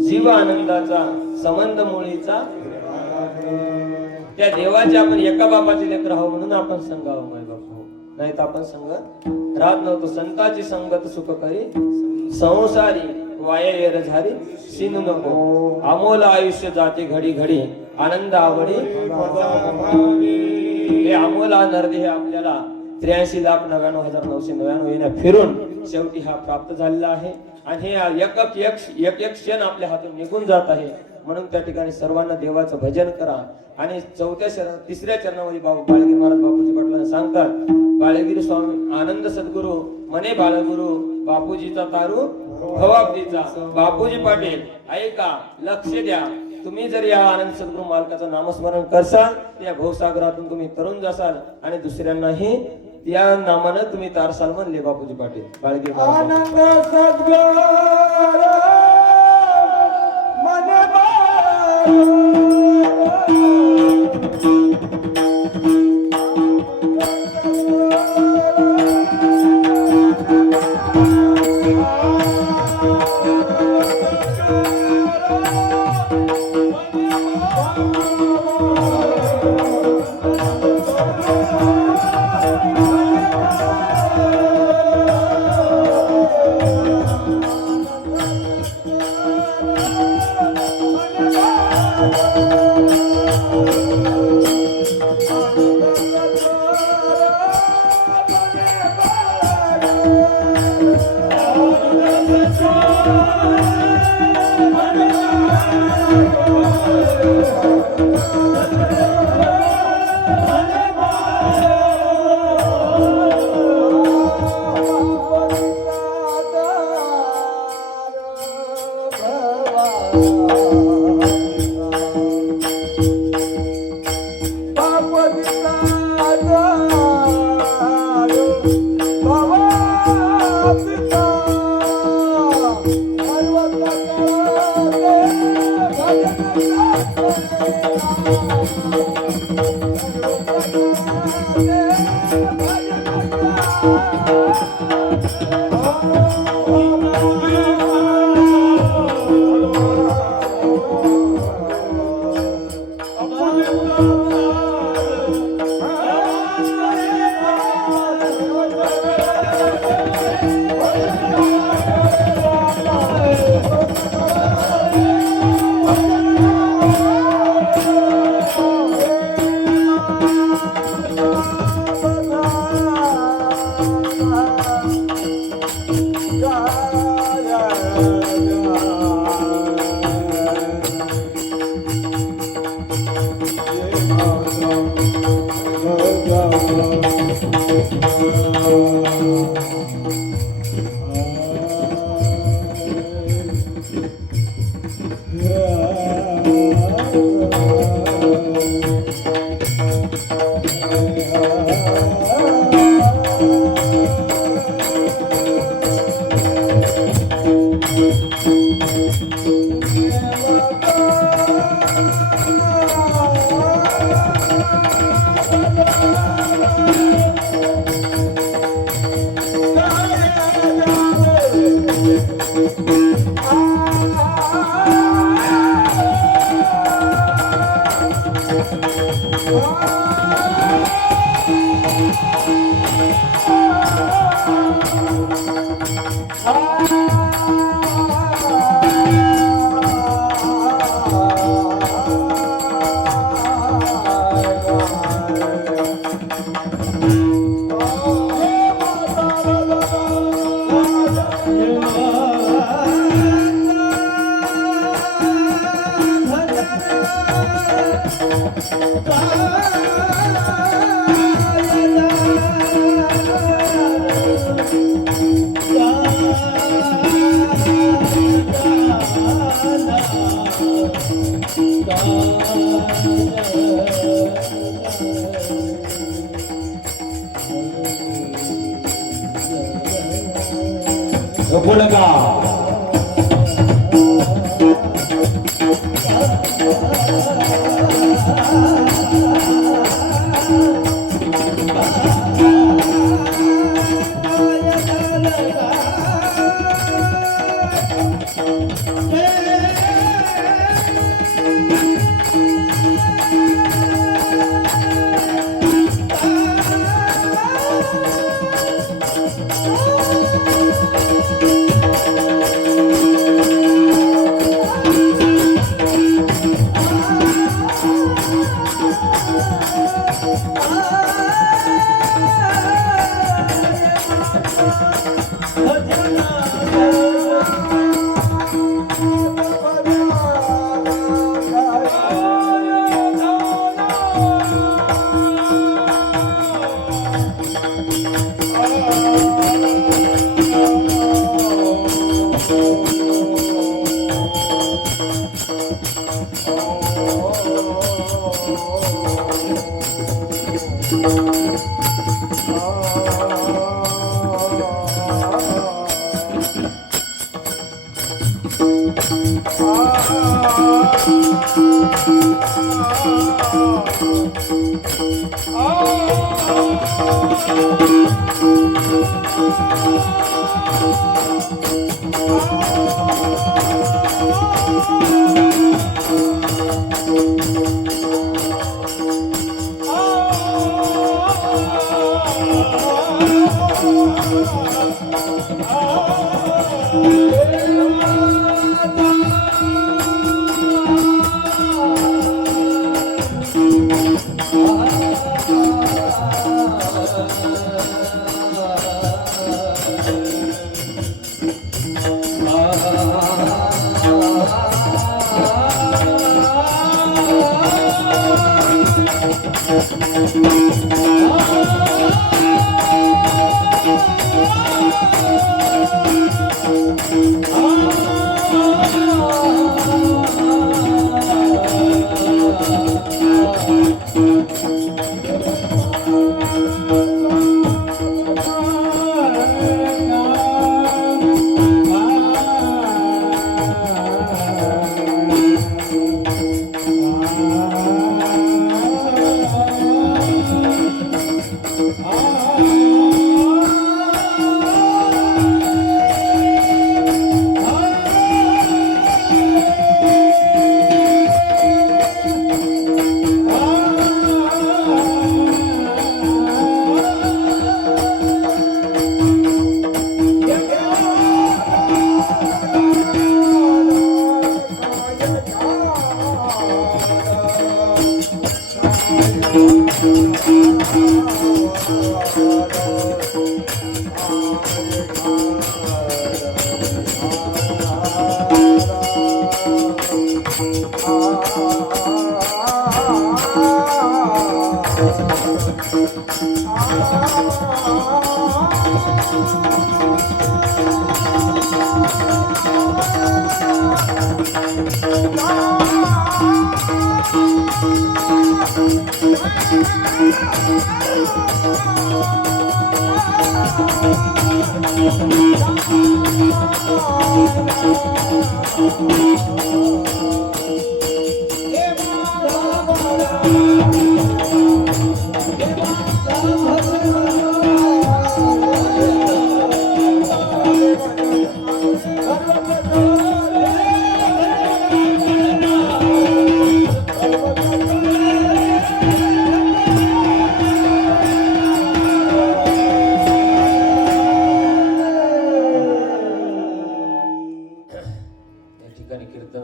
जीव आनंदाचा, संबंध मुळीचा. त्या देवाचे आपण एका बापाचे लेकर आहोत म्हणून आपण संघ आहोत माय बापू. नाही तर आपण संघ राहत नव्हतो. संताची संगत सुख करी संसारी, वाया येर झारी सिनू नको. अमोल आयुष्य जाते घडी घडी, आनंद आवडी. हे अमोल नरदे हे आपल्याला 83,99,999 येण्या फिरून शेवटी हा प्राप्त झालेला आहे. आणि हे एक एक क्षण आपल्या हातून निघून जात आहे. म्हणून त्या ठिकाणी सर्वांना देवाचं भजन करा. आणि तिसऱ्या चरणामध्ये बाळगिरी महाराज बापूजी पाटलांना सांगतात, बाळगिरी स्वामी आनंद सद्गुरू म्हणे बाळगुरु, बापूजीचा तारू भवाब्दीचा. बापूजी पाटील ऐका, लक्ष द्या. तुम्ही जर या आनंद सद्गुरू मालकाचं नामस्मरण करसाल, त्या भवसागरातून तुम्ही तरुण जासाल आणि दुसऱ्यांनाही या नामानं तुम्ही तारसाल म्हणले बापूजी पाटील. बाळगिरी आनंद सद्गुरू मने बोलगा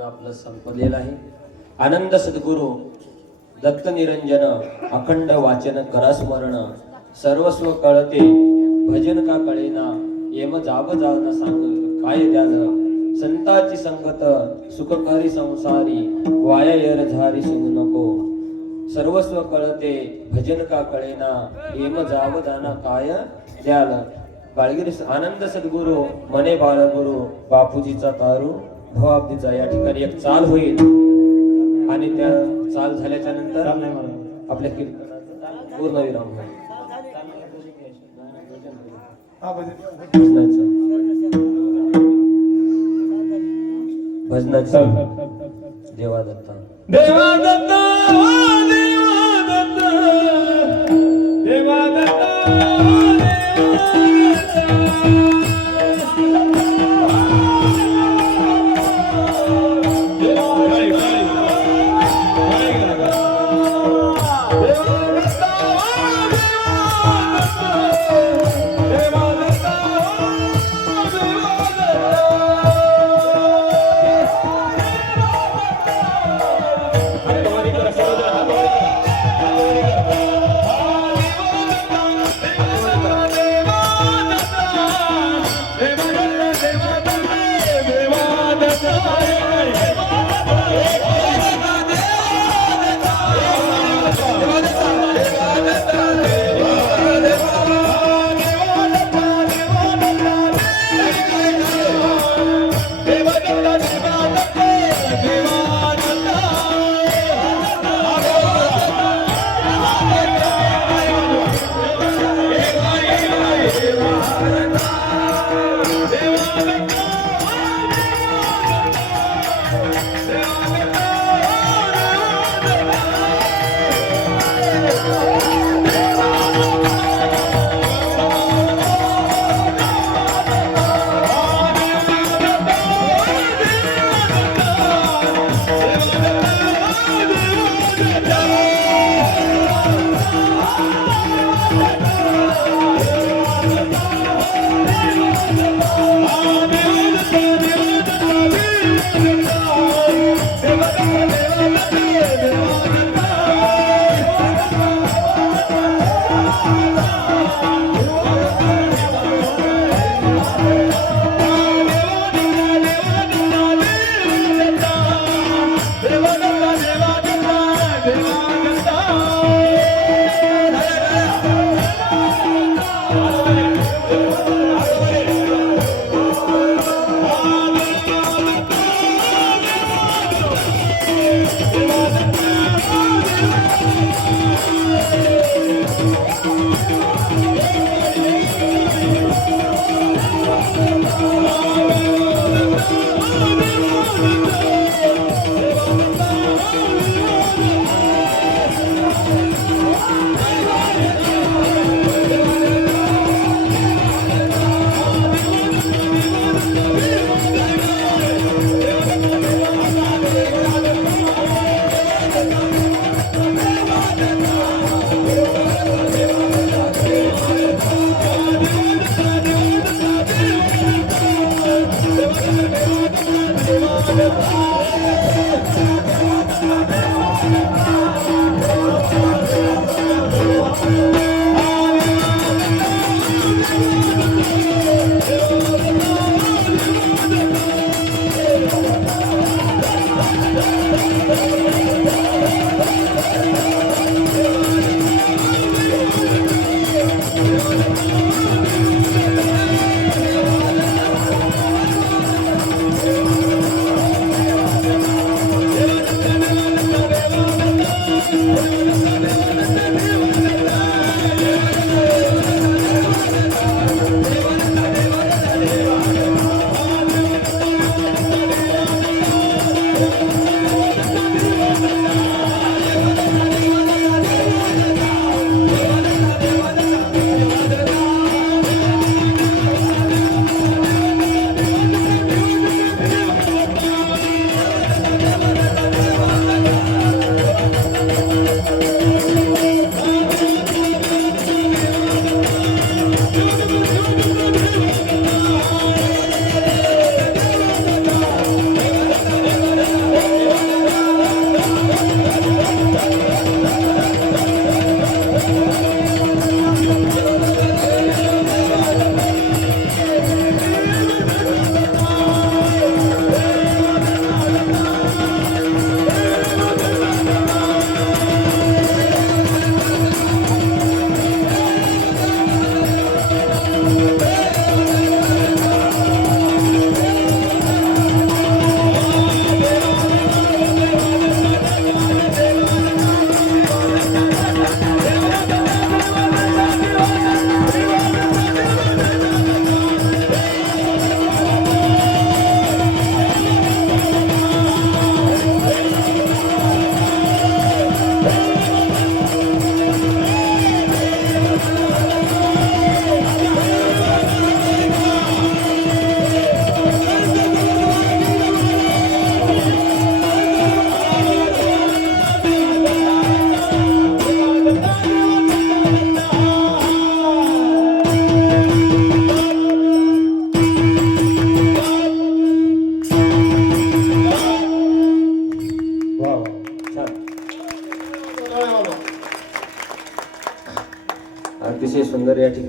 आपलं संपलेलं आहे. आनंद सद्गुरु दत्त निरंजन अखंड वाचन करा स्मरण सर्वस्व कळते भजन का कळेना येम जाव जावना सांग काय द्यान संताची संगत सुखकारी संसारी वाया येर झारी सुन नको सर्वस्व कळते भजन का कळेना येम जाव जाना काय द्याल बाळगिरी आनंद सद्गुरु मने बाळगुरु बापूजीचा तारू भवाब्दीचा या ठिकाणी एक चाल होईल आणि त्या चाल झाल्याच्या नंतर आपल्या कीर्तनाचा पूर्ण विराम होईल भजनाचं देवा दत्ता देवा दत्ता देवा दत्ता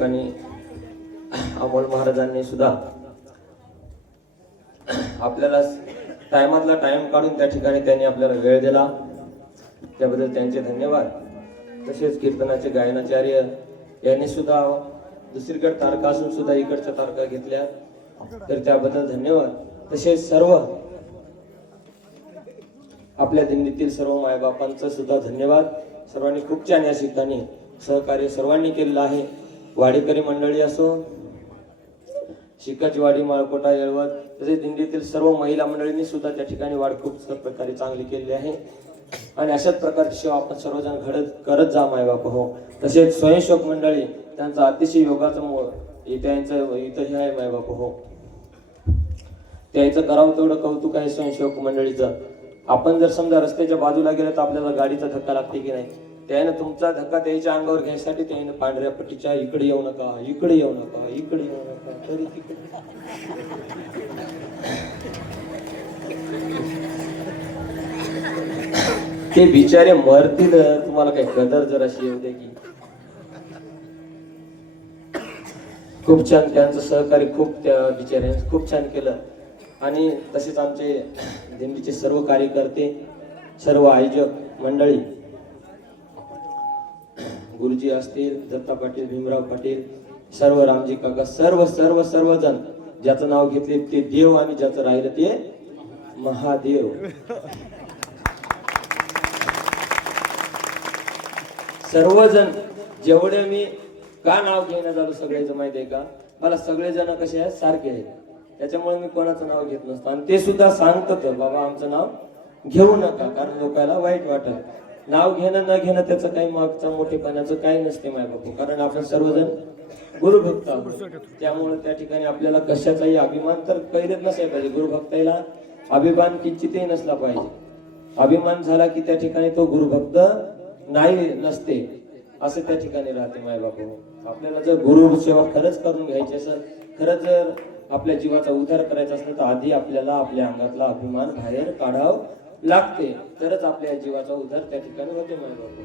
ठिकाणी अमोल महाराजांनी सुद्धा आपल्याला टायमातला टाइम काढून त्या ठिकाणी त्यांनी आपल्याला वेळ दिला, त्याबद्दल त्यांचे धन्यवाद. तसेच कीर्तनाचे गायनाचार्य यांनी सुद्धा दुसरीकडे तारका असून सुद्धा इकडच्या तारका घेतल्या, तर त्याबद्दल धन्यवाद. तसेच सर्व आपल्या दिंडीतील सर्व मायबापांचं सुद्धा धन्यवाद. सर्वांनी खूप छान या ठिकाणी सहकार्य सर्वांनी केलेलं आहे. वाडेकरी मंडळी असो, शिकाची वाडी, माळकोटा, येळवत, तसेच दिंडीतील सर्व महिला मंडळींनी सुद्धा त्या ठिकाणी वाढ खूप प्रकारे चांगली केलेली आहे. आणि अशाच प्रकारची सेवा आपण सर्वजण करत जा मायबाप हो. तसेच स्वयंसेवक मंडळी, त्यांचा अतिशय योगाचं मूळ इथं हे आहे मायबाप हो. त्याचं करावं तेवढं कौतुक आहे स्वयंसेवक मंडळीचं. आपण जर समजा रस्त्याच्या बाजूला गेलं तर आपल्याला गाडीचा धक्का लागते की नाही, त्यानं तुमचा धक्का त्याच्या अंगावर घ्यायसाठी त्यानं पांढऱ्या पट्टीच्या इकडे येऊ नका, इकडे येऊ नका, इकडे येऊ नका, तरी तिकडे ते बिचारे मरतील. तुम्हाला काही कदर जराशी येऊ दे की. खूप छान त्यांचं सहकार्य खूप त्या बिचाऱ्यांनी खूप छान केलं. आणि तसेच आमचे दिंडीचे सर्व कार्यकर्ते, सर्व आयोजक मंडळी, गुरुजी असतील, दत्ता पाटील, भीमराव पाटील, सर्व रामजी काका, सर्वजण ज्याचं नाव घेतले ते देव आणि ज्याचं राहिलं ते महादेव. सर्वजण जेवढे मी का नाव घेणं झालो सगळ्याचं माहिती आहे का, मला सगळेजण कसे आहेत सारखे आहेत, त्याच्यामुळे मी कोणाचं नाव घेत नसतो. आणि ते सुद्धा सांगतात बाबा आमचं नाव घेऊ नका, कारण लोकांना वाईट वाटत. नाव घेणं न घेणं त्याचं काही मागचं मोठेपणाचं काही नसते माय बापू, कारण आपण सर्वजण गुरुभक्त आहोत. त्यामुळे त्या ठिकाणी आपल्याला कशाचाही अभिमान तर कैदेत नसायला पाहिजे. गुरुभक्ताला अभिमान किंचितही नसला पाहिजे. अभिमान झाला की त्या ठिकाणी तो गुरुभक्त नाही नसते, असं त्या ठिकाणी राहते माय बापू. आपल्याला जर गुरु सेवा खरंच करून घ्यायची असेल, खरंच जर आपल्या जीवाचा उद्धार करायचा असेल तर आधी आपल्याला आपल्या अंगातला अभिमान बाहेर काढावं लागते, तरच आपल्या जीवाचा उद्धार त्या ठिकाणी होते माय बापू.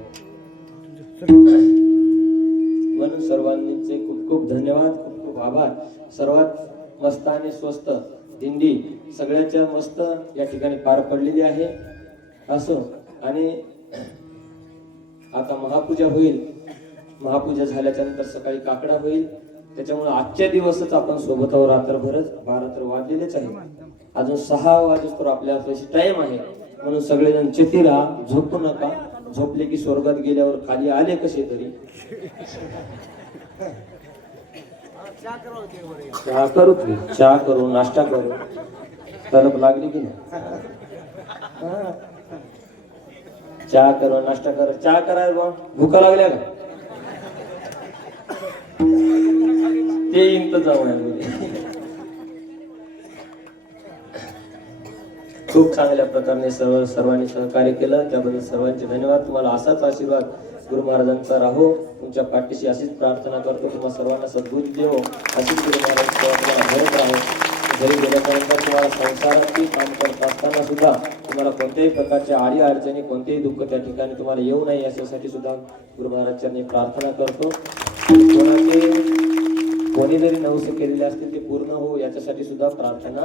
म्हणून सर्वांचे खूप खूप धन्यवाद, खूप खूप आभार. सर्वात मस्त आणि स्वस्त दिंडी सगळ्याच्या मस्त या ठिकाणी पार पडलेली आहे. असो, आणि आता महापूजा होईल. महापूजा झाल्याच्या नंतर सकाळी काकडा होईल. त्याच्यामुळे आजच्या दिवसच आपण सोबत आहोत. रात्रभरच 12 तर वाजलेलेच आहे. अजून 6 वाजेस्तोवर आपल्या टाइम आहे. म्हणून सगळेजण चेती राहा, झोपू नका. झोपले की स्वर्गात गेल्यावर खाली आले कसे तरी. चहा करू, चहा करू, नाश्ता करू, तलप लागली की नाही. चहा करू, नाश्ता करा. चहा कराय बा, भुका लागल्या का ते इंतजाम आहे. खूप चांगल्या प्रकारे सर्वांनी सहकार्य केलं, त्याबद्दल सर्वांचे धन्यवाद. तुम्हाला असाच आशीर्वाद गुरु महाराजांचा राहो. तुमच्या पाठीशी अशीच प्रार्थना करतो. तुम्हाला सर्वांना सद्बुद्धी देव, अशीच गुरु महाराजांच्या भरत राहो. घरी गेल्यानंतर तुम्हाला संसारात काम करत असताना सुद्धा तुम्हाला कोणत्याही प्रकारच्या आडी अडचणी, कोणतेही दुःख त्या ठिकाणी तुम्हाला येऊ नये याच्यासाठी सुद्धा गुरु महाराजांनी प्रार्थना करतो. कोणी जरी नवसे केलेले असतील ते पूर्ण हो याच्यासाठी सुद्धा प्रार्थना